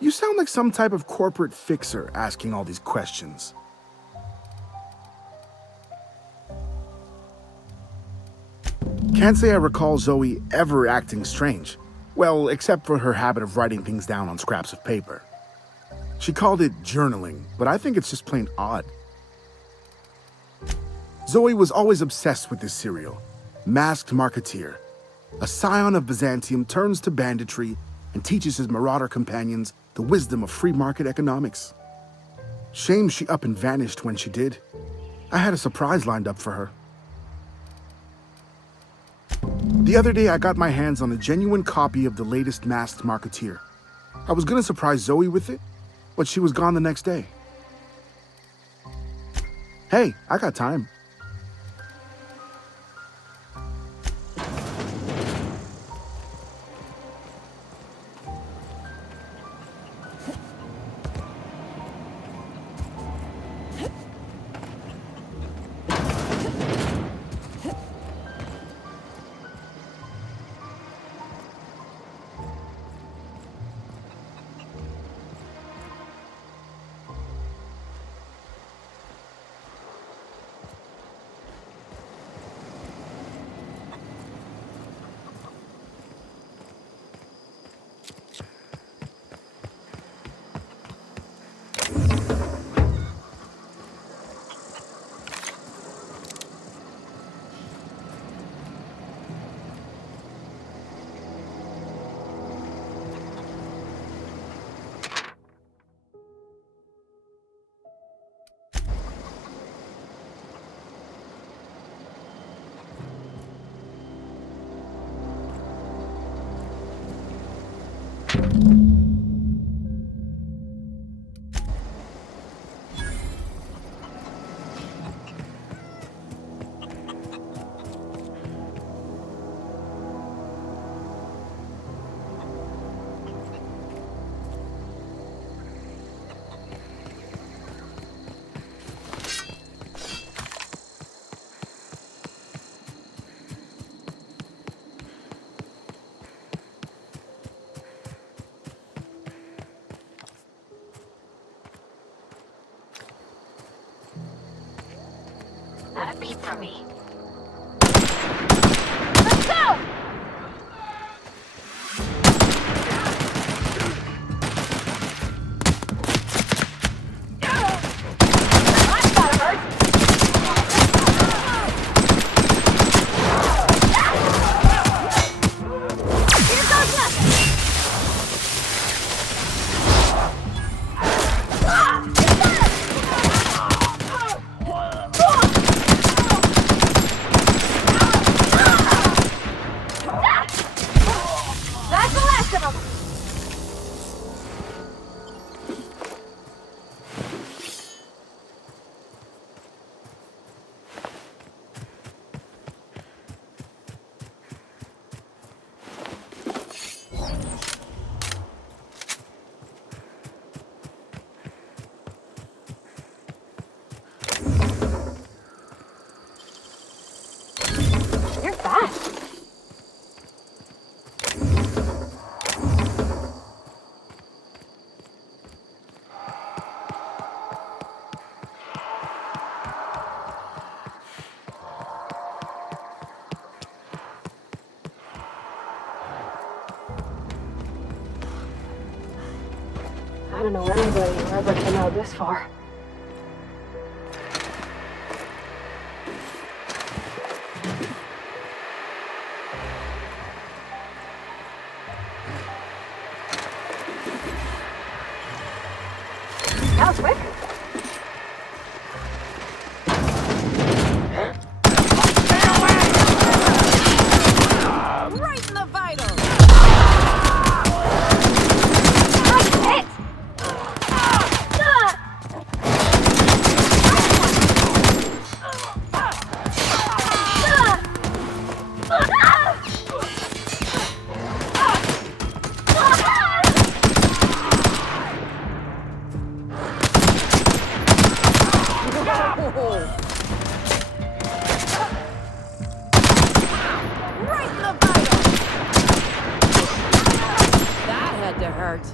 You sound like some type of corporate fixer asking all these questions. Can't say I recall Zoe ever acting strange. Well, except for her habit of writing things down on scraps of paper. She called it journaling, but I think it's just plain odd. Zoe was always obsessed with this serial, Masked Marketeer. A scion of Byzantium turns to banditry and teaches his marauder companions the wisdom of free market economics. Shame she up and vanished when she did. I had a surprise lined up for her. The other day, I got my hands on a genuine copy of the latest Masked Marketeer. I was gonna surprise Zoe with it, but she was gone the next day. Hey, I got time. Not a beat for me. You're fast. I don't know anybody who ever came out this far. That was quick. Right in the vitals! Hit! Right in the vitals! That had to hurt.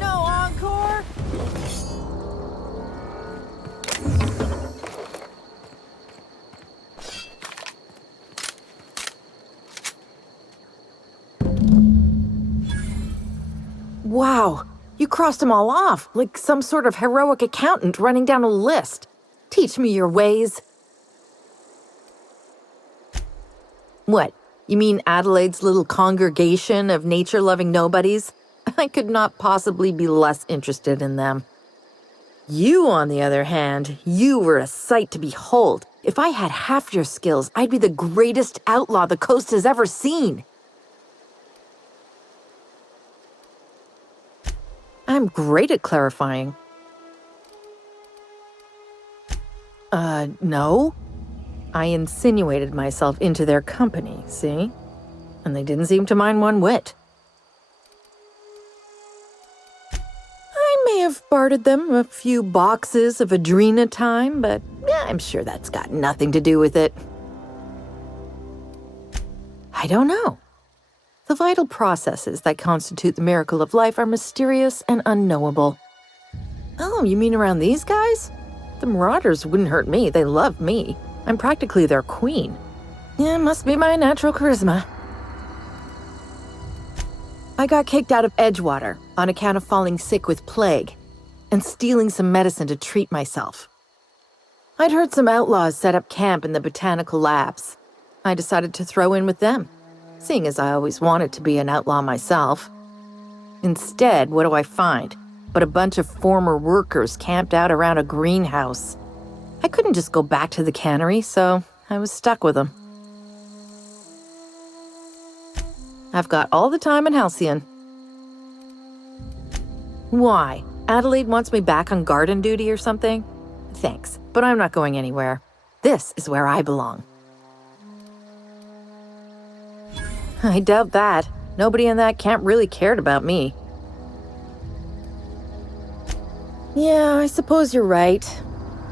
No encore? Wow, you crossed them all off, like some sort of heroic accountant running down a list. Teach me your ways. What? You mean Adelaide's little congregation of nature-loving nobodies? I could not possibly be less interested in them. You, on the other hand, you were a sight to behold. If I had half your skills, I'd be the greatest outlaw the coast has ever seen. I'm great at clarifying. No. I insinuated myself into their company, see? And they didn't seem to mind one whit. I may have bartered them a few boxes of Adrena time, but I'm sure that's got nothing to do with it. I don't know. The vital processes that constitute the miracle of life are mysterious and unknowable. Oh, you mean around these guys? The Marauders wouldn't hurt me. They love me. I'm practically their queen. Yeah, must be my natural charisma. I got kicked out of Edgewater on account of falling sick with plague and stealing some medicine to treat myself. I'd heard some outlaws set up camp in the botanical labs. I decided to throw in with them, seeing as I always wanted to be an outlaw myself. Instead, what do I find but a bunch of former workers camped out around a greenhouse? I couldn't just go back to the cannery, so I was stuck with them. I've got all the time in Halcyon. Why? Adelaide wants me back on garden duty or something? Thanks, but I'm not going anywhere. This is where I belong. I doubt that. Nobody in that camp really cared about me. Yeah, I suppose you're right.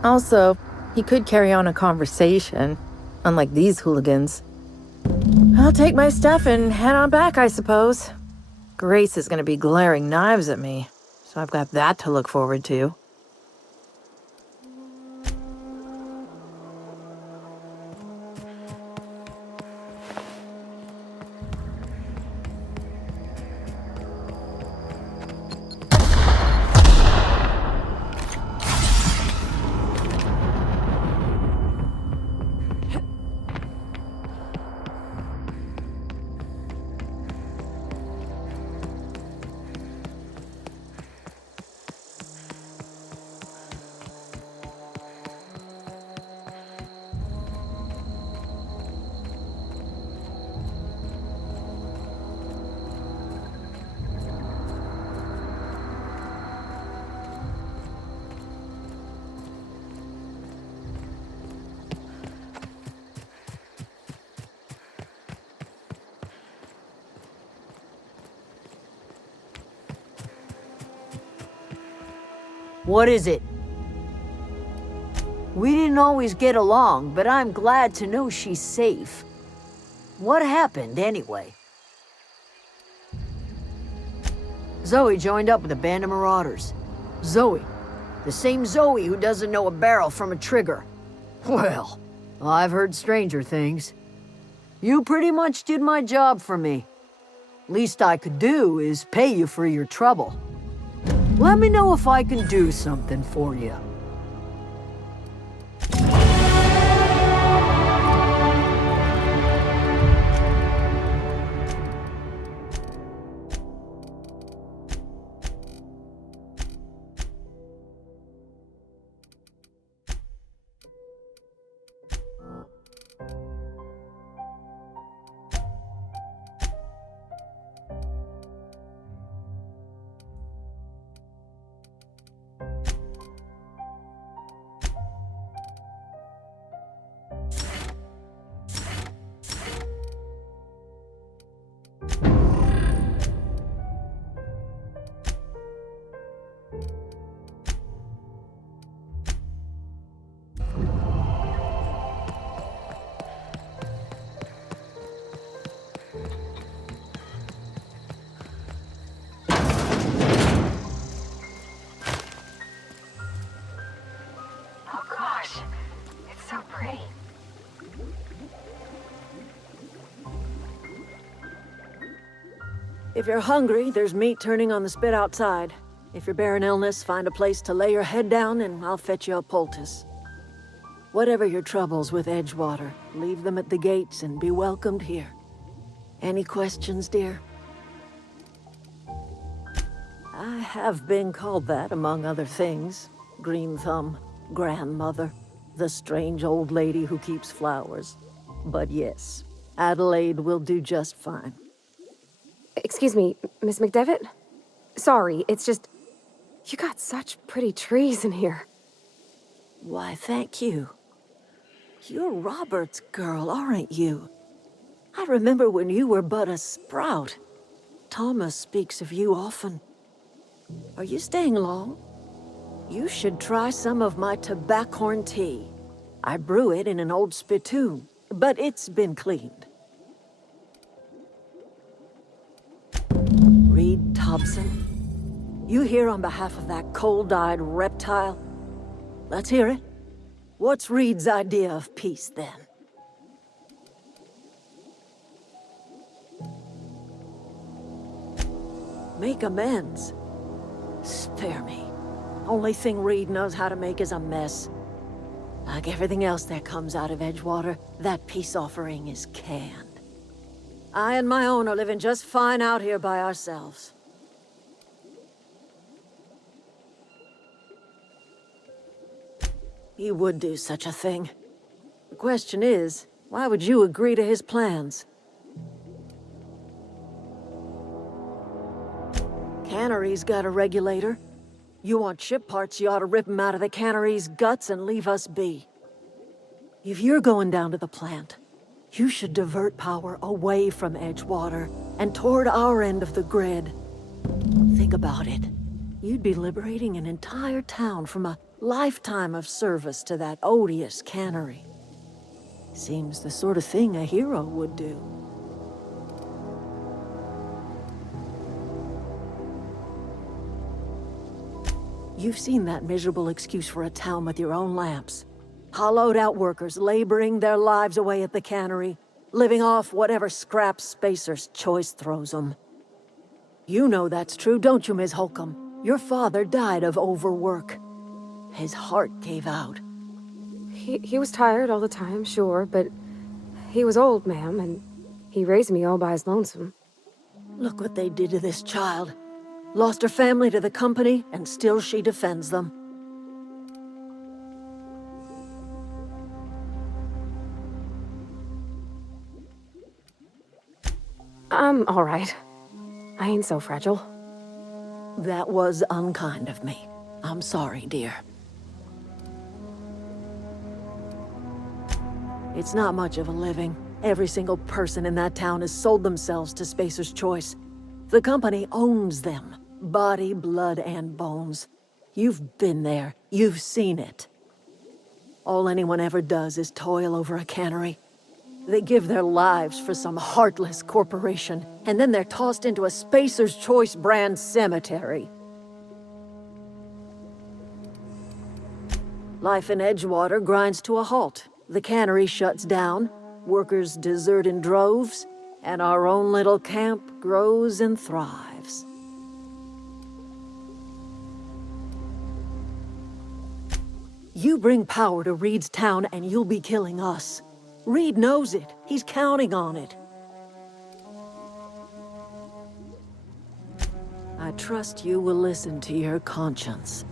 Also, he could carry on a conversation, unlike these hooligans. I'll take my stuff and head on back, I suppose. Grace is going to be glaring knives at me, so I've got that to look forward to. What is it? We didn't always get along, but I'm glad to know she's safe. What happened, anyway? Zoe joined up with a band of marauders. Zoe. The same Zoe who doesn't know a barrel from a trigger. Well, I've heard stranger things. You pretty much did my job for me. Least I could do is pay you for your trouble. Let me know if I can do something for you. If you're hungry, there's meat turning on the spit outside. If you're bearing illness, find a place to lay your head down and I'll fetch you a poultice. Whatever your troubles with Edgewater, leave them at the gates and be welcomed here. Any questions, dear? I have been called that, among other things. Green Thumb, grandmother, the strange old lady who keeps flowers. But yes, Adelaide will do just fine. Excuse me, Miss McDevitt? Sorry, it's just... You got such pretty trees in here. Why, thank you. You're Robert's girl, aren't you? I remember when you were but a sprout. Thomas speaks of you often. Are you staying long? You should try some of my tobaccorn tea. I brew it in an old spittoon, but it's been cleaned. Reed Thompson? You here on behalf of that cold-eyed reptile? Let's hear it. What's Reed's idea of peace, then? Make amends. Spare me. Only thing Reed knows how to make is a mess. Like everything else that comes out of Edgewater, that peace offering is canned. I and my own are living just fine out here by ourselves. He would do such a thing. The question is, why would you agree to his plans? Cannery's got a regulator. You want ship parts, you ought to rip 'em out of the cannery's guts and leave us be. If you're going down to the plant, you should divert power away from Edgewater and toward our end of the grid. Think about it. You'd be liberating an entire town from a lifetime of service to that odious cannery. Seems the sort of thing a hero would do. You've seen that miserable excuse for a town with your own lamps. Hollowed-out workers laboring their lives away at the cannery, living off whatever scraps Spacer's Choice throws them. You know that's true, don't you, Miss Holcomb? Your father died of overwork. His heart gave out. He was tired all the time, sure, but he was old, ma'am, and he raised me all by his lonesome. Look what they did to this child. Lost her family to the company, and still she defends them. I'm all right. I ain't so fragile. That was unkind of me. I'm sorry, dear. It's not much of a living. Every single person in that town has sold themselves to Spacer's Choice. The company owns them. Body, blood, and bones. You've been there. You've seen it. All anyone ever does is toil over a cannery. They give their lives for some heartless corporation, and then they're tossed into a Spacer's Choice brand cemetery. Life in Edgewater grinds to a halt. The cannery shuts down, workers desert in droves, and our own little camp grows and thrives. You bring power to Reed's town and you'll be killing us. Reed knows it. He's counting on it. I trust you will listen to your conscience.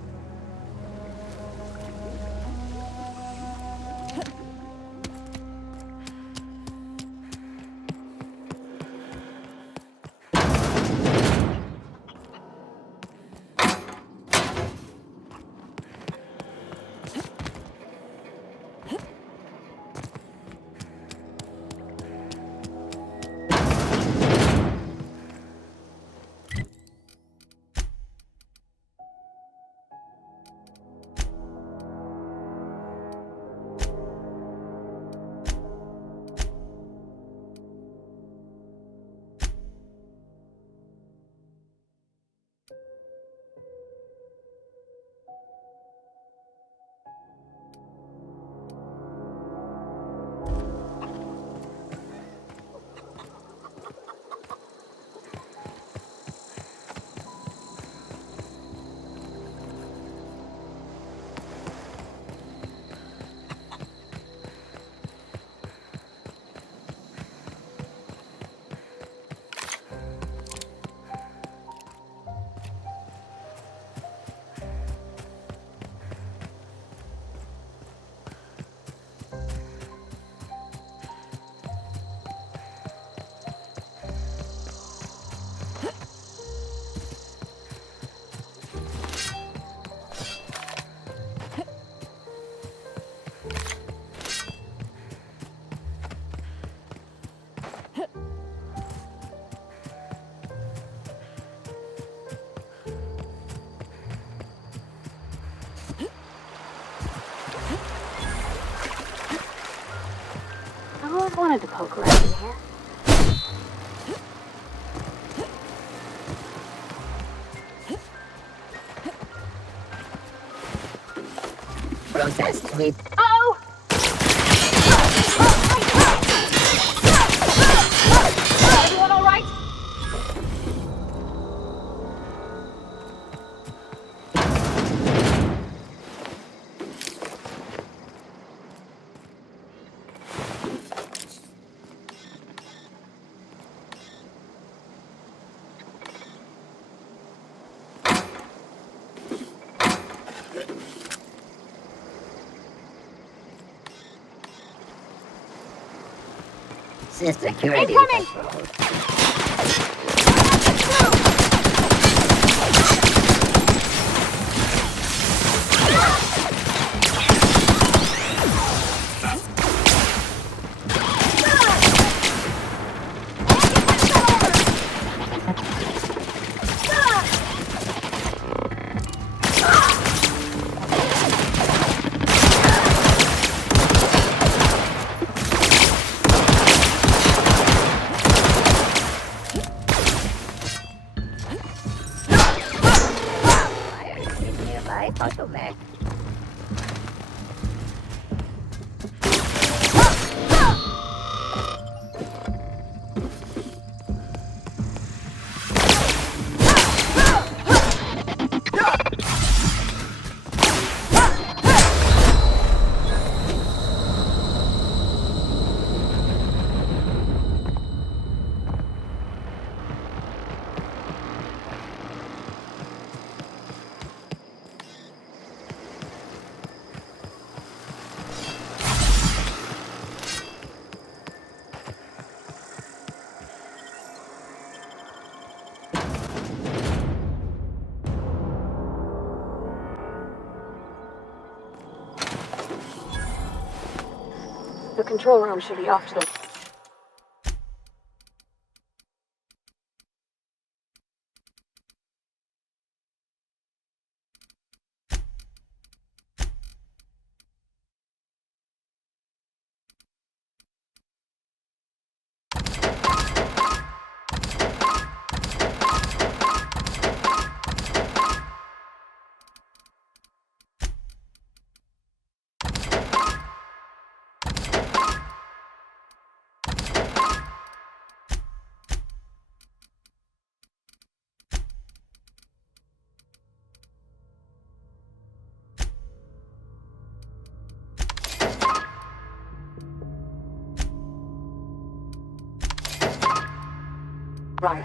always wanted to poke around in here. Process sweep. Oh! Everyone all right? Security. Incoming! The control room should be off to the... Right.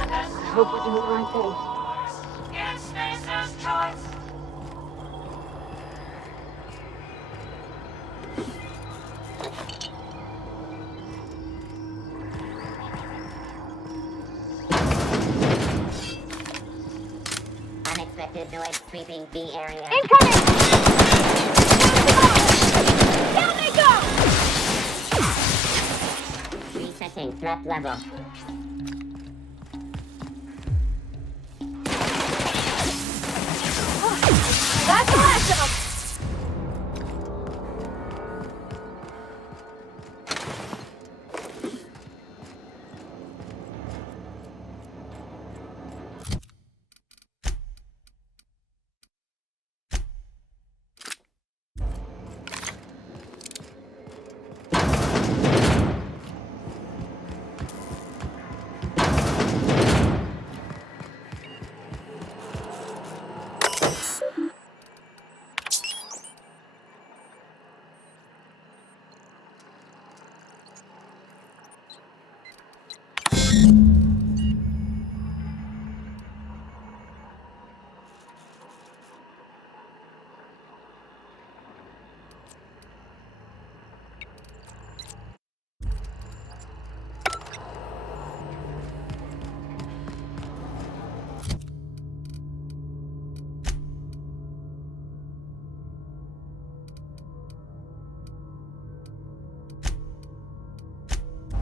I hope we're doing the right thing. Unexpected noise sweeping B area. Incoming! Down they go! Resetting threat level. That's the last of them!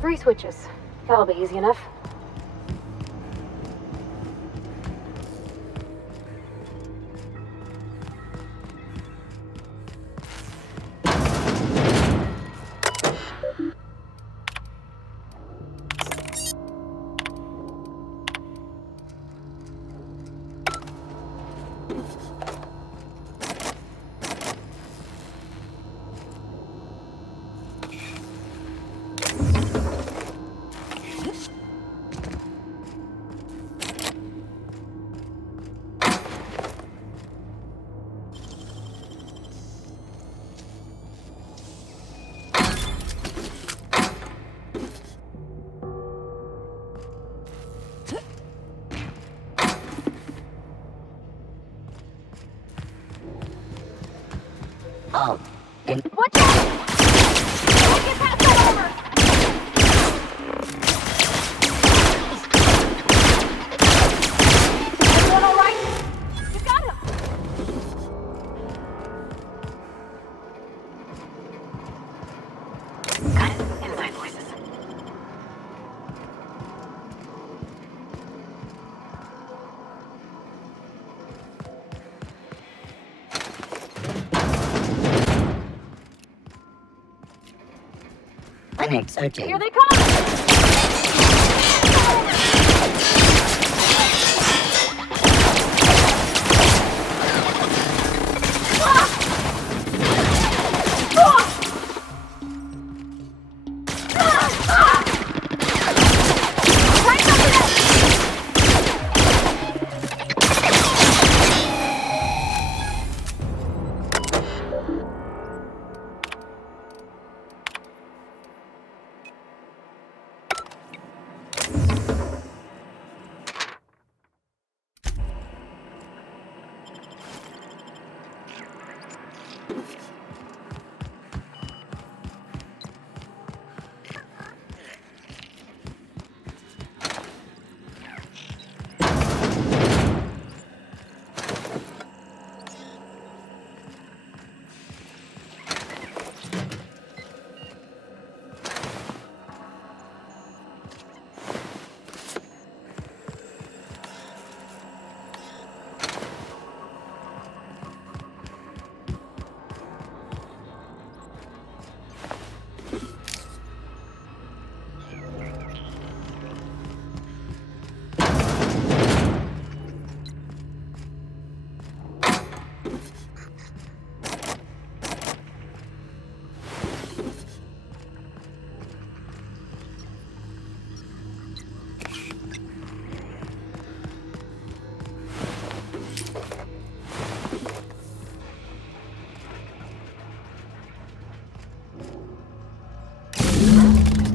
3 switches. That'll be easy enough. Oh. Watch out! Don't get past that armor! Everyone all right? You got him! Got it. Inside voices. Clinic searching. Here they come!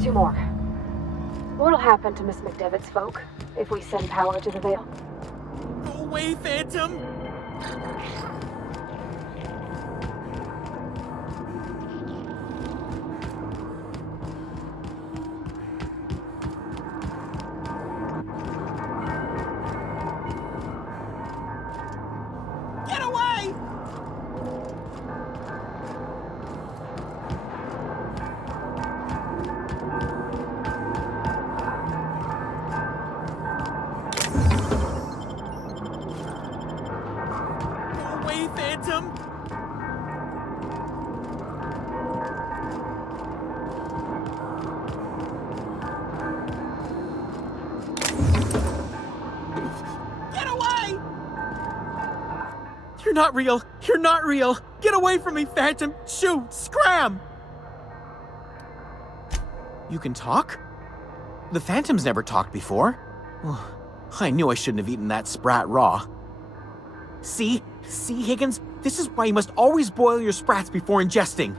Two more. What'll happen to Miss McDevitt's folk if we send power to the Vale? Go away, Phantom! Get away! Phantom? Get away! You're not real! You're not real! Get away from me, Phantom! Shoot! Scram! You can talk? The Phantom's never talked before. I knew I shouldn't have eaten that sprat raw. See, Higgins? This is why you must always boil your sprats before ingesting.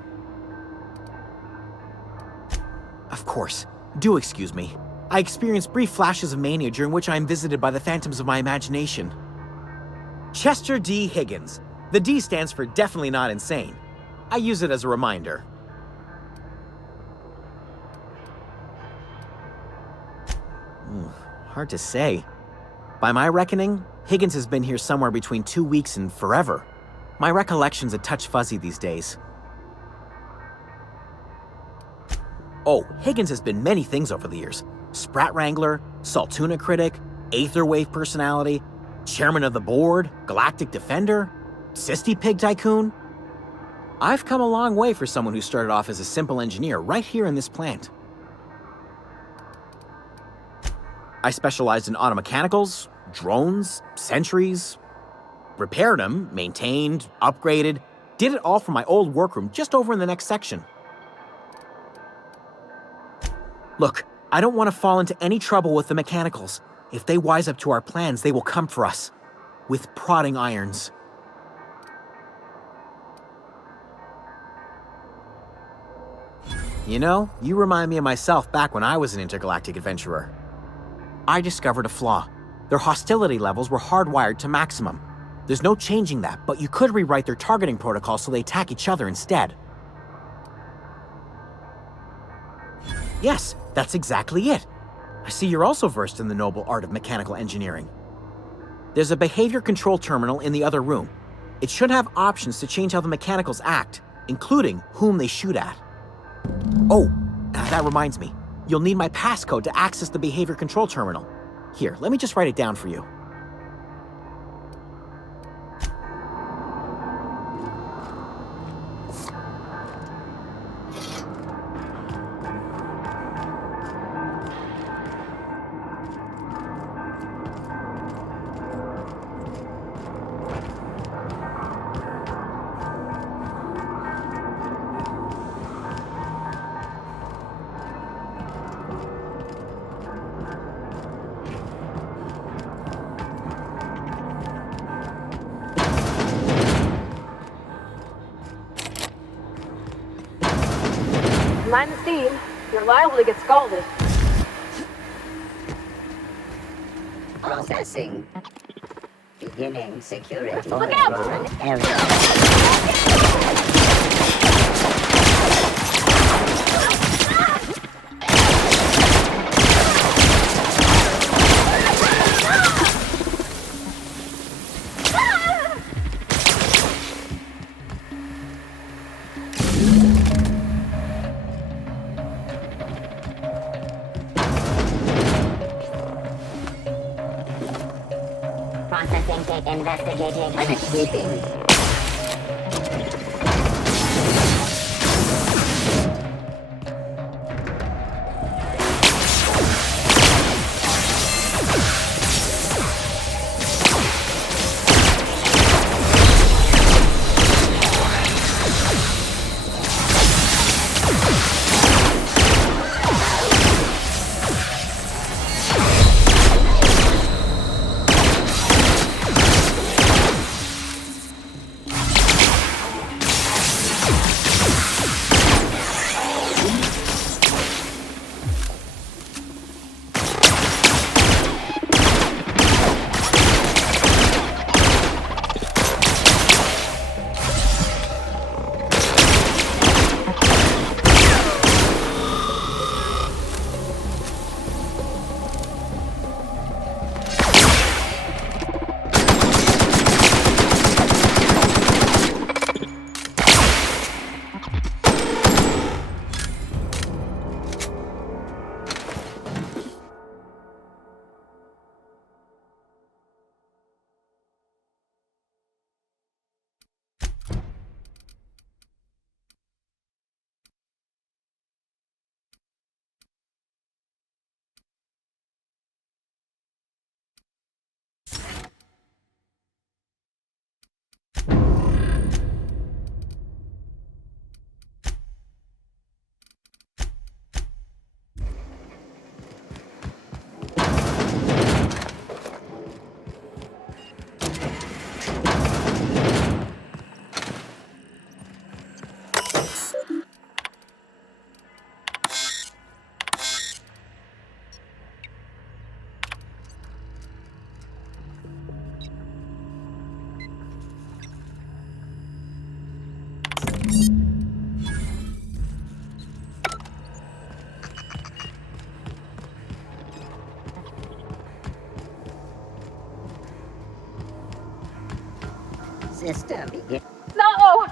Of course. Do excuse me. I experience brief flashes of mania during which I am visited by the phantoms of my imagination. Chester D. Higgins. The D stands for definitely not insane. I use it as a reminder. Hard to say. By my reckoning, Higgins has been here somewhere between 2 weeks and forever. My recollection's a touch fuzzy these days. Oh, Higgins has been many things over the years. Sprat Wrangler, Saltuna Critic, Aetherwave Personality, Chairman of the Board, Galactic Defender, Sisty Pig Tycoon. I've come a long way for someone who started off as a simple engineer right here in this plant. I specialized in automechanicals, drones, sentries, repaired them, maintained, upgraded, did it all from my old workroom just over in the next section. Look, I don't want to fall into any trouble with the mechanicals. If they wise up to our plans, they will come for us. With prodding irons. You know, you remind me of myself back when I was an intergalactic adventurer. I discovered a flaw. Their hostility levels were hardwired to maximum. There's no changing that, but you could rewrite their targeting protocol so they attack each other instead. Yes, that's exactly it. I see you're also versed in the noble art of mechanical engineering. There's a behavior control terminal in the other room. It should have options to change how the mechanicals act, including whom they shoot at. Oh, that reminds me. You'll need my passcode to access the behavior control terminal. Here, let me just write it down for you. Mind the steam. You're liable to get scalded. Processing. Beginning security. Look out! Processing tape investigating. I'm escaping. System begin. No!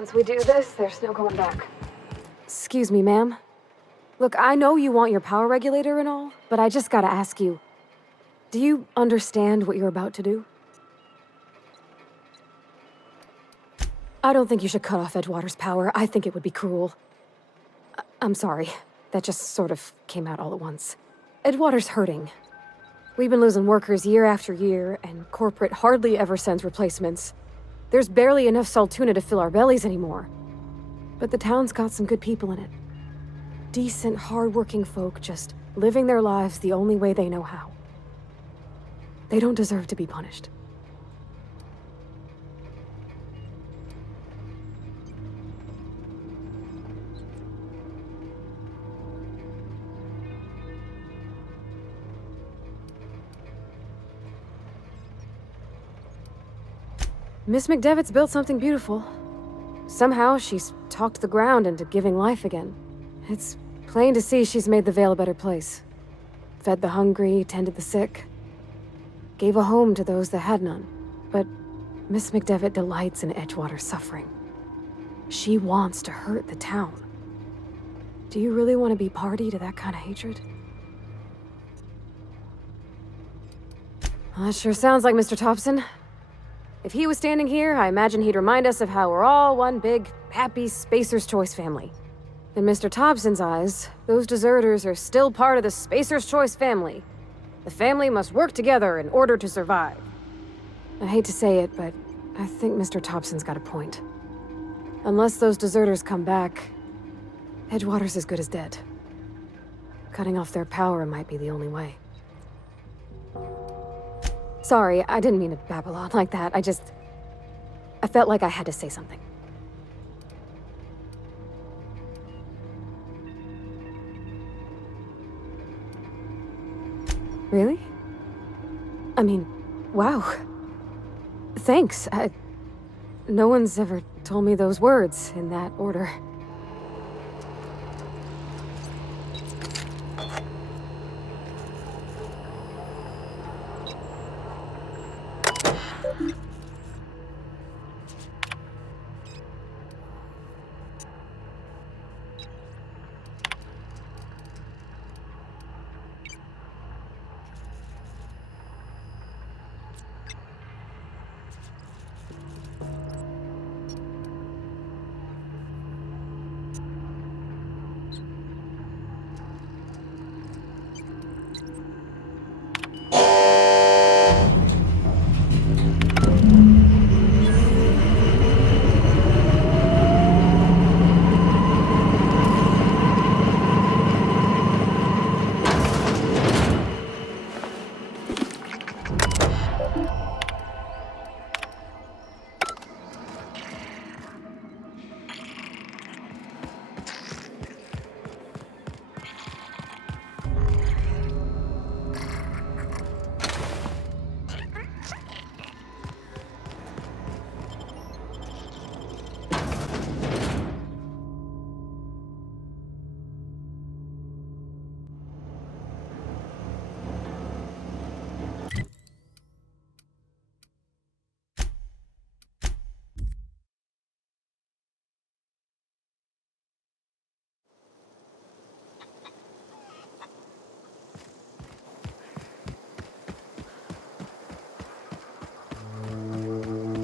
once we do this, there's no going back. Excuse me, ma'am. Look, I know you want your power regulator and all, but I just gotta ask you, do you understand what you're about to do? I don't think you should cut off Edgewater's power. I think it would be cruel. I'm sorry. That just sort of came out all at once. Edgewater's hurting. We've been losing workers year after year, and corporate hardly ever sends replacements. There's barely enough saltuna to fill our bellies anymore. But the town's got some good people in it. Decent, hard-working folk just living their lives the only way they know how. They don't deserve to be punished. Miss McDevitt's built something beautiful. Somehow, she's talked the ground into giving life again. It's plain to see she's made the Vale a better place. Fed the hungry, tended the sick. Gave a home to those that had none. But Miss McDevitt delights in Edgewater's suffering. She wants to hurt the town. Do you really want to be party to that kind of hatred? Well, that sure sounds like Mr. Thompson. If he was standing here, I imagine he'd remind us of how we're all one big, happy Spacer's Choice family. In Mr. Thompson's eyes, those deserters are still part of the Spacer's Choice family. The family must work together in order to survive. I hate to say it, but I think Mr. Thompson's got a point. Unless those deserters come back, Edgewater's as good as dead. Cutting off their power might be the only way. Sorry, I didn't mean to babble on like that. I felt like I had to say something. Really? I mean, wow. Thanks. No one's ever told me those words in that order.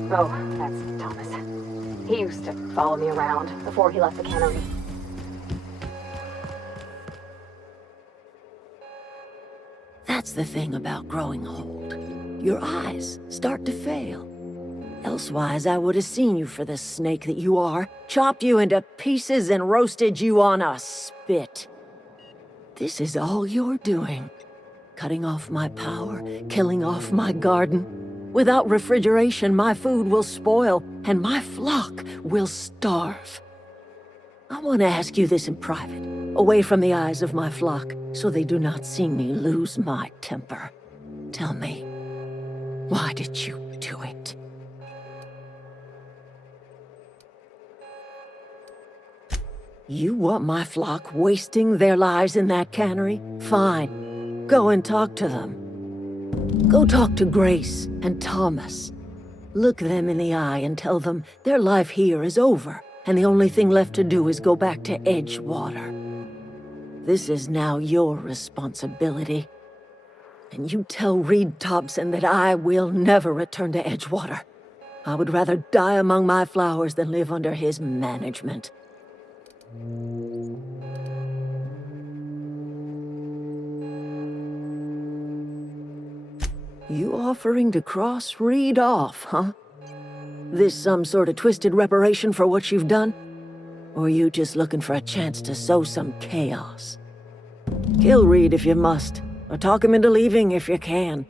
Oh, that's Thomas. He used to follow me around before he left the cannery. That's the thing about growing old. Your eyes start to fail. Elsewise, I would have seen you for the snake that you are, chopped you into pieces and roasted you on a spit. This is all you're doing. Cutting off my power, killing off my garden. Without refrigeration, my food will spoil, and my flock will starve. I want to ask you this in private, away from the eyes of my flock, so they do not see me lose my temper. Tell me, why did you do it? You want my flock wasting their lives in that cannery? Fine. Go and talk to them. Go talk to Grace and Thomas. Look them in the eye and tell them their life here is over. and the only thing left to do is go back to Edgewater. This is now your responsibility. And you tell Reed Thompson that I will never return to Edgewater. I would rather die among my flowers than live under his management. You offering to cross Reed off, huh? This some sort of twisted reparation for what you've done? Or you just looking for a chance to sow some chaos? Kill Reed if you must, or talk him into leaving if you can.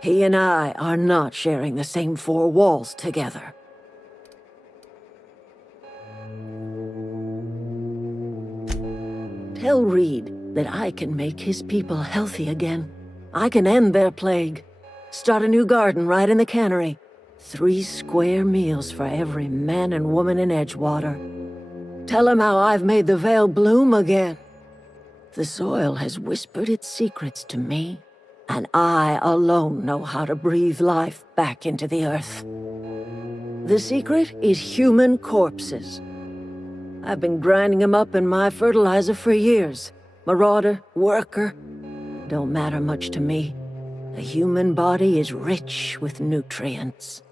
He and I are not sharing the same four walls together. Tell Reed that I can make his people healthy again. I can end their plague. Start a new garden right in the cannery. 3 square meals for every man and woman in Edgewater. Tell him how I've made the Vale bloom again. The soil has whispered its secrets to me, and I alone know how to breathe life back into the earth. The secret is human corpses. I've been grinding them up in my fertilizer for years. Marauder, worker, don't matter much to me. The human body is rich with nutrients.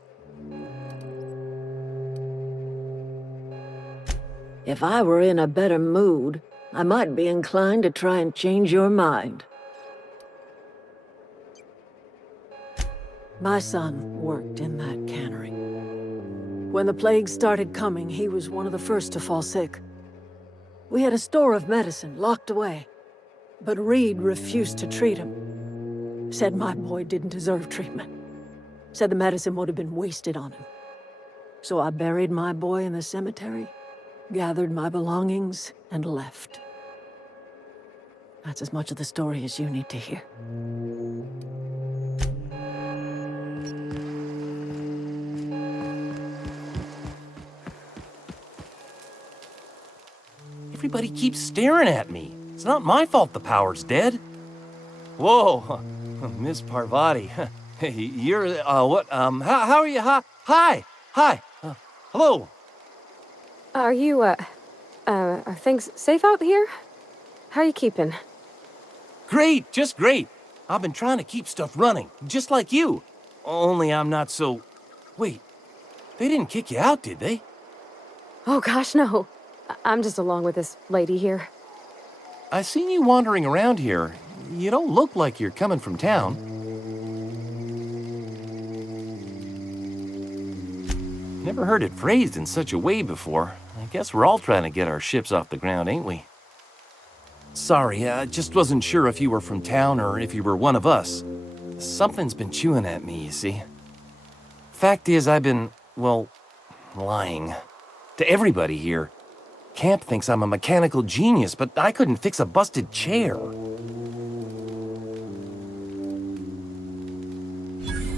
If I were in a better mood, I might be inclined to try and change your mind. My son worked in that cannery. When the plague started coming, he was one of the first to fall sick. We had a store of medicine locked away, but Reed refused to treat him. Said my boy didn't deserve treatment. Said the medicine would have been wasted on him. So I buried my boy in the cemetery, gathered my belongings, and left. That's as much of the story as you need to hear. Everybody keeps staring at me. It's not my fault the power's dead. Whoa, Miss Parvati. Hey, you're, what, how are you? Hi, hello. Are you, are things safe out here? How are you keeping? Great, just great. I've been trying to keep stuff running, just like you. Only I'm not so... Wait, they didn't kick you out, did they? Oh gosh, no. I'm just along with this lady here. I seen you wandering around here. You don't look like you're coming from town. Never heard it phrased in such a way before. I guess we're all trying to get our ships off the ground, ain't we? Sorry, I just wasn't sure if you were from town or if you were one of us. Something's been chewing at me, you see. Fact is, I've been, well, lying. To everybody here. Camp thinks I'm a mechanical genius, but I couldn't fix a busted chair.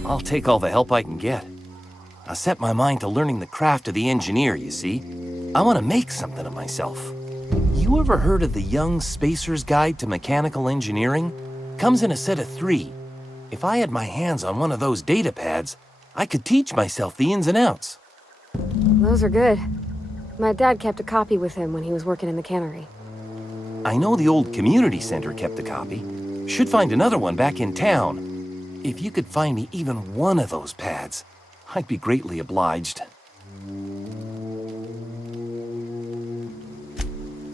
I'll take all the help I can get. I set my mind to learning the craft of the engineer, you see. I want to make something of myself. You ever heard of the Young Spacer's Guide to Mechanical Engineering? Comes in a set of 3. If I had my hands on one of those data pads, I could teach myself the ins and outs. Those are good. My dad kept a copy with him when he was working in the cannery. I know the old community center kept a copy. Should find another one back in town. If you could find me even one of those pads, I'd be greatly obliged.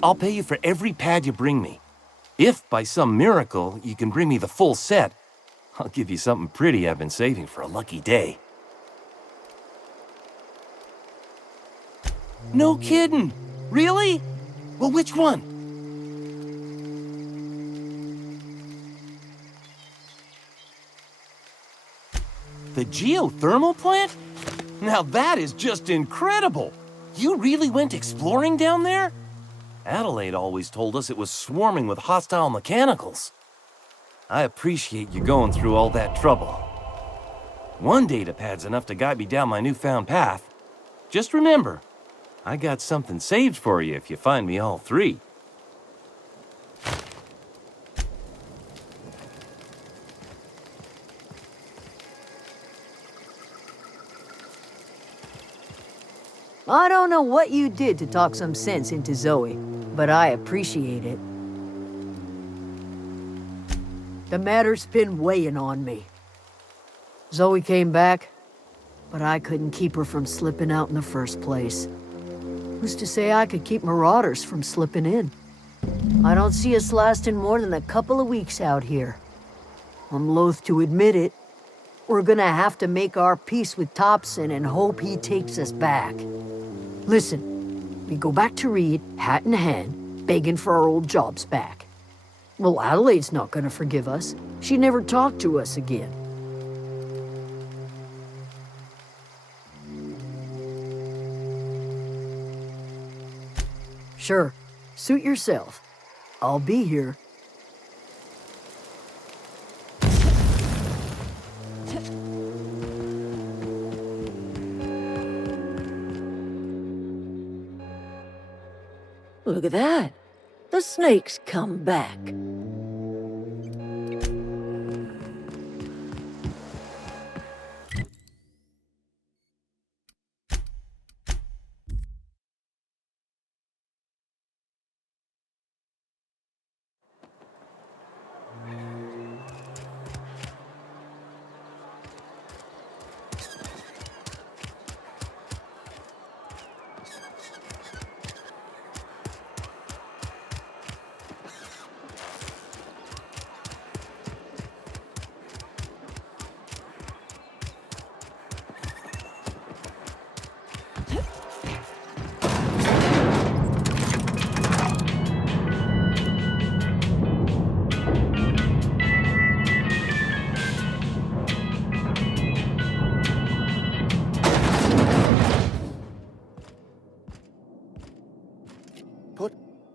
I'll pay you for every pad you bring me. If, by some miracle, you can bring me the full set, I'll give you something pretty I've been saving for a lucky day. No kidding! Really? Well, which one? The geothermal plant? Now that is just incredible! You really went exploring down there? Adelaide always told us it was swarming with hostile mechanicals. I appreciate you going through all that trouble. One data pad's enough to guide me down my newfound path. Just remember, I got something saved for you if you find me all 3. I don't know what you did to talk some sense into Zoe, but I appreciate it. The matter's been weighing on me. Zoe came back, but I couldn't keep her from slipping out in the first place. Who's to say I could keep marauders from slipping in? I don't see us lasting more than a couple of weeks out here. I'm loath to admit it. We're gonna have to make our peace with Thompson and hope he takes us back. Listen, we go back to Reed, hat in hand, begging for our old jobs back. Well, Adelaide's not gonna forgive us. She never talked to us again. Sure, suit yourself. I'll be here. Look at that. The snake's come back.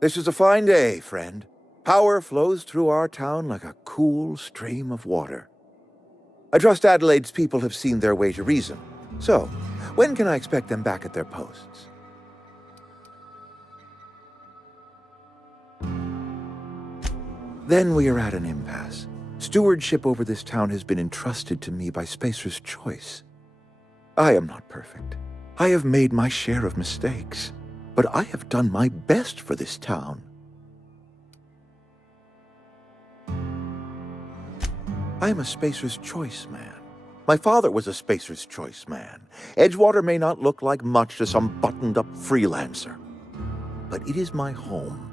This is a fine day, friend. Power flows through our town like a cool stream of water. I trust Adelaide's people have seen their way to reason. So, when can I expect them back at their posts? Then we are at an impasse. Stewardship over this town has been entrusted to me by Spacer's Choice. I am not perfect. I have made my share of mistakes. But I have done my best for this town. I am a Spacer's Choice man. My father was a Spacer's Choice man. Edgewater may not look like much to some buttoned-up freelancer, but it is my home.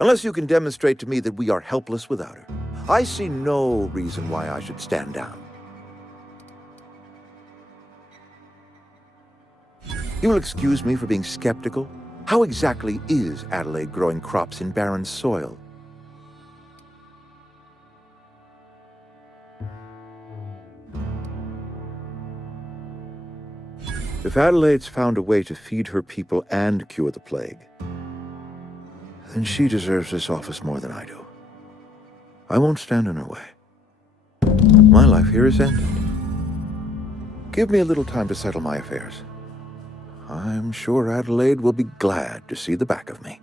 Unless you can demonstrate to me that we are helpless without her, I see no reason why I should stand down. You will excuse me for being skeptical. How exactly is Adelaide growing crops in barren soil? If Adelaide's found a way to feed her people and cure the plague, then she deserves this office more than I do. I won't stand in her way. My life here is ended. Give me a little time to settle my affairs. I'm sure Adelaide will be glad to see the back of me.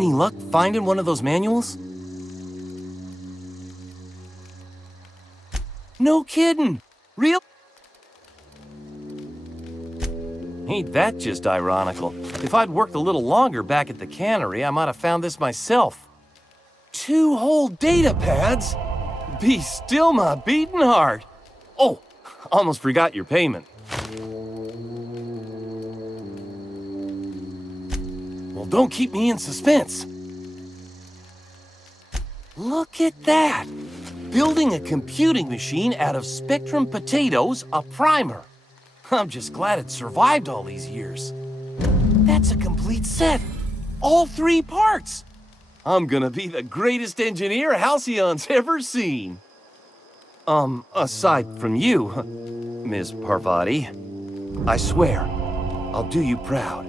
Any luck finding one of those manuals? No kidding! Real? Ain't that just ironical? If I'd worked a little longer back at the cannery, I might have found this myself. 2 whole data pads? Be still my beating heart. Oh, almost forgot your payment. Well, don't keep me in suspense. Look at that! Building a computing machine out of Spectrum potatoes, a primer. I'm just glad it survived all these years. That's a complete set. All 3 parts. I'm gonna be the greatest engineer Halcyon's ever seen. Aside from you, Ms. Parvati, I swear, I'll do you proud.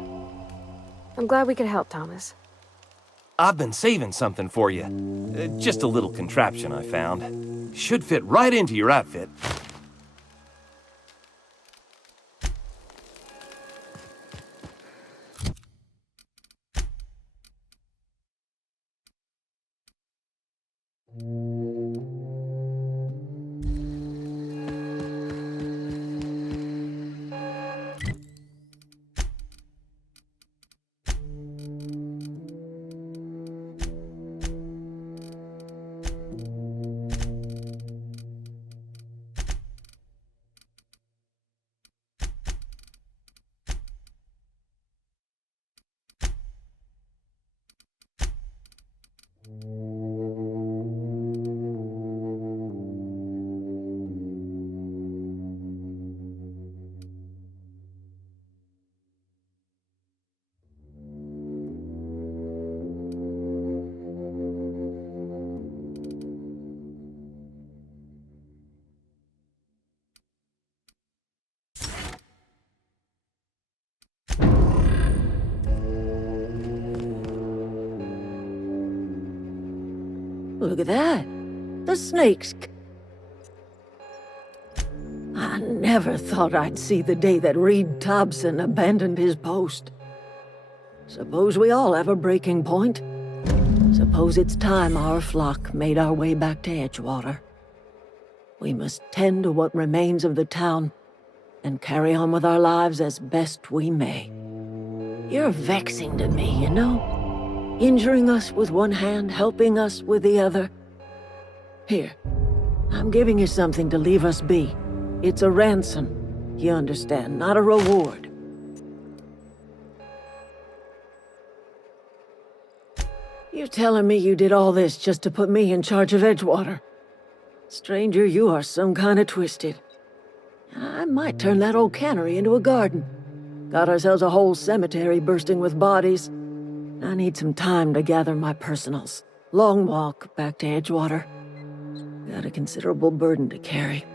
I'm glad we could help, Thomas. I've been saving something for you. Just a little contraption I found. Should fit right into your outfit. Look at that. The snakes. I never thought I'd see the day that Reed Thompson abandoned his post. Suppose we all have a breaking point. Suppose it's time our flock made our way back to Edgewater. We must tend to what remains of the town and carry on with our lives as best we may. You're vexing to me, you know? Injuring us with one hand, helping us with the other. Here, I'm giving you something to leave us be. It's a ransom, you understand, not a reward. You're telling me you did all this just to put me in charge of Edgewater? Stranger, you are some kind of twisted. I might turn that old cannery into a garden. Got ourselves a whole cemetery bursting with bodies. I need some time to gather my personals. Long walk back to Edgewater. Got a considerable burden to carry.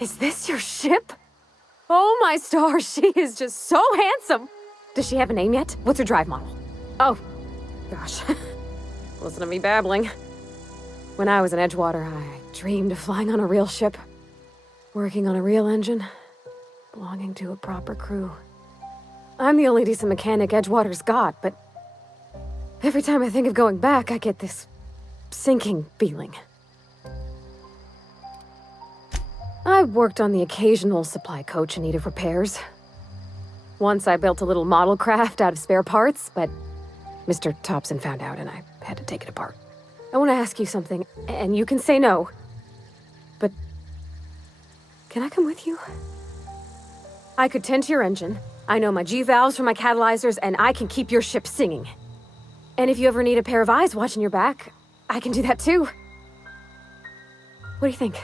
Is this your ship? Oh my stars, she is just so handsome! Does she have a name yet? What's her drive model? Oh, gosh. Listen to me babbling. When I was in Edgewater, I dreamed of flying on a real ship, working on a real engine, belonging to a proper crew. I'm the only decent mechanic Edgewater's got, but every time I think of going back, I get this sinking feeling. I worked on the occasional supply coach in need of repairs. Once I built a little model craft out of spare parts, but Mr. Thompson found out and I had to take it apart. I want to ask you something, and you can say no, but can I come with you? I could tend to your engine, I know my G-valves for my catalyzers, and I can keep your ship singing. And if you ever need a pair of eyes watching your back, I can do that too. What do you think?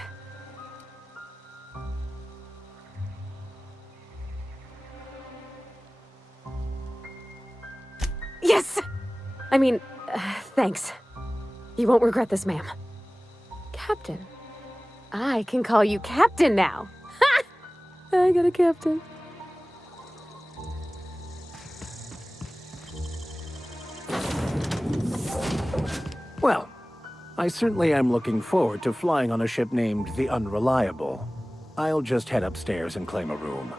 Yes! I mean, thanks. You won't regret this, ma'am. Captain. I can call you Captain now. Ha! I got a captain. Well, I certainly am looking forward to flying on a ship named the Unreliable. I'll just head upstairs and claim a room.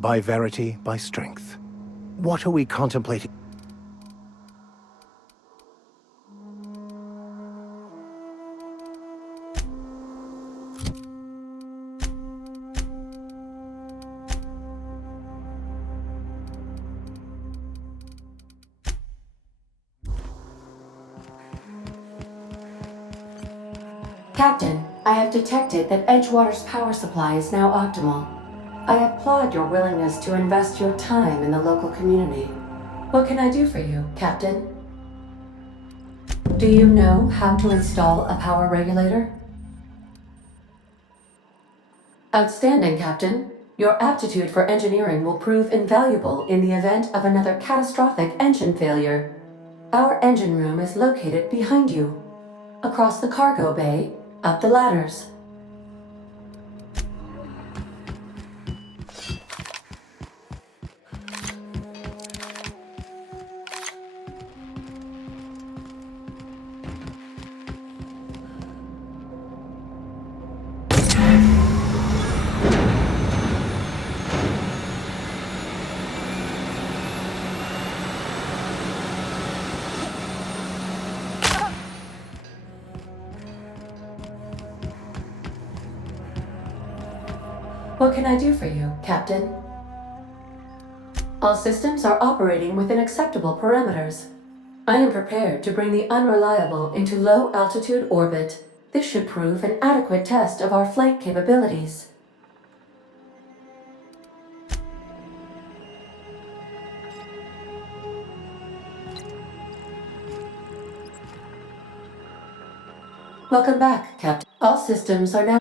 By verity, by strength. What are we contemplating? Captain, I have detected that Edgewater's power supply is now optimal. I applaud your willingness to invest your time in the local community. What can I do for you, Captain? Do you know how to install a power regulator? Outstanding, Captain. Your aptitude for engineering will prove invaluable in the event of another catastrophic engine failure. Our engine room is located behind you. Across the cargo bay, up the ladders. What can I do for you, Captain? All systems are operating within acceptable parameters. I am prepared to bring the Unreliable into low-altitude orbit. This should prove an adequate test of our flight capabilities. Welcome back, Captain. All systems are now...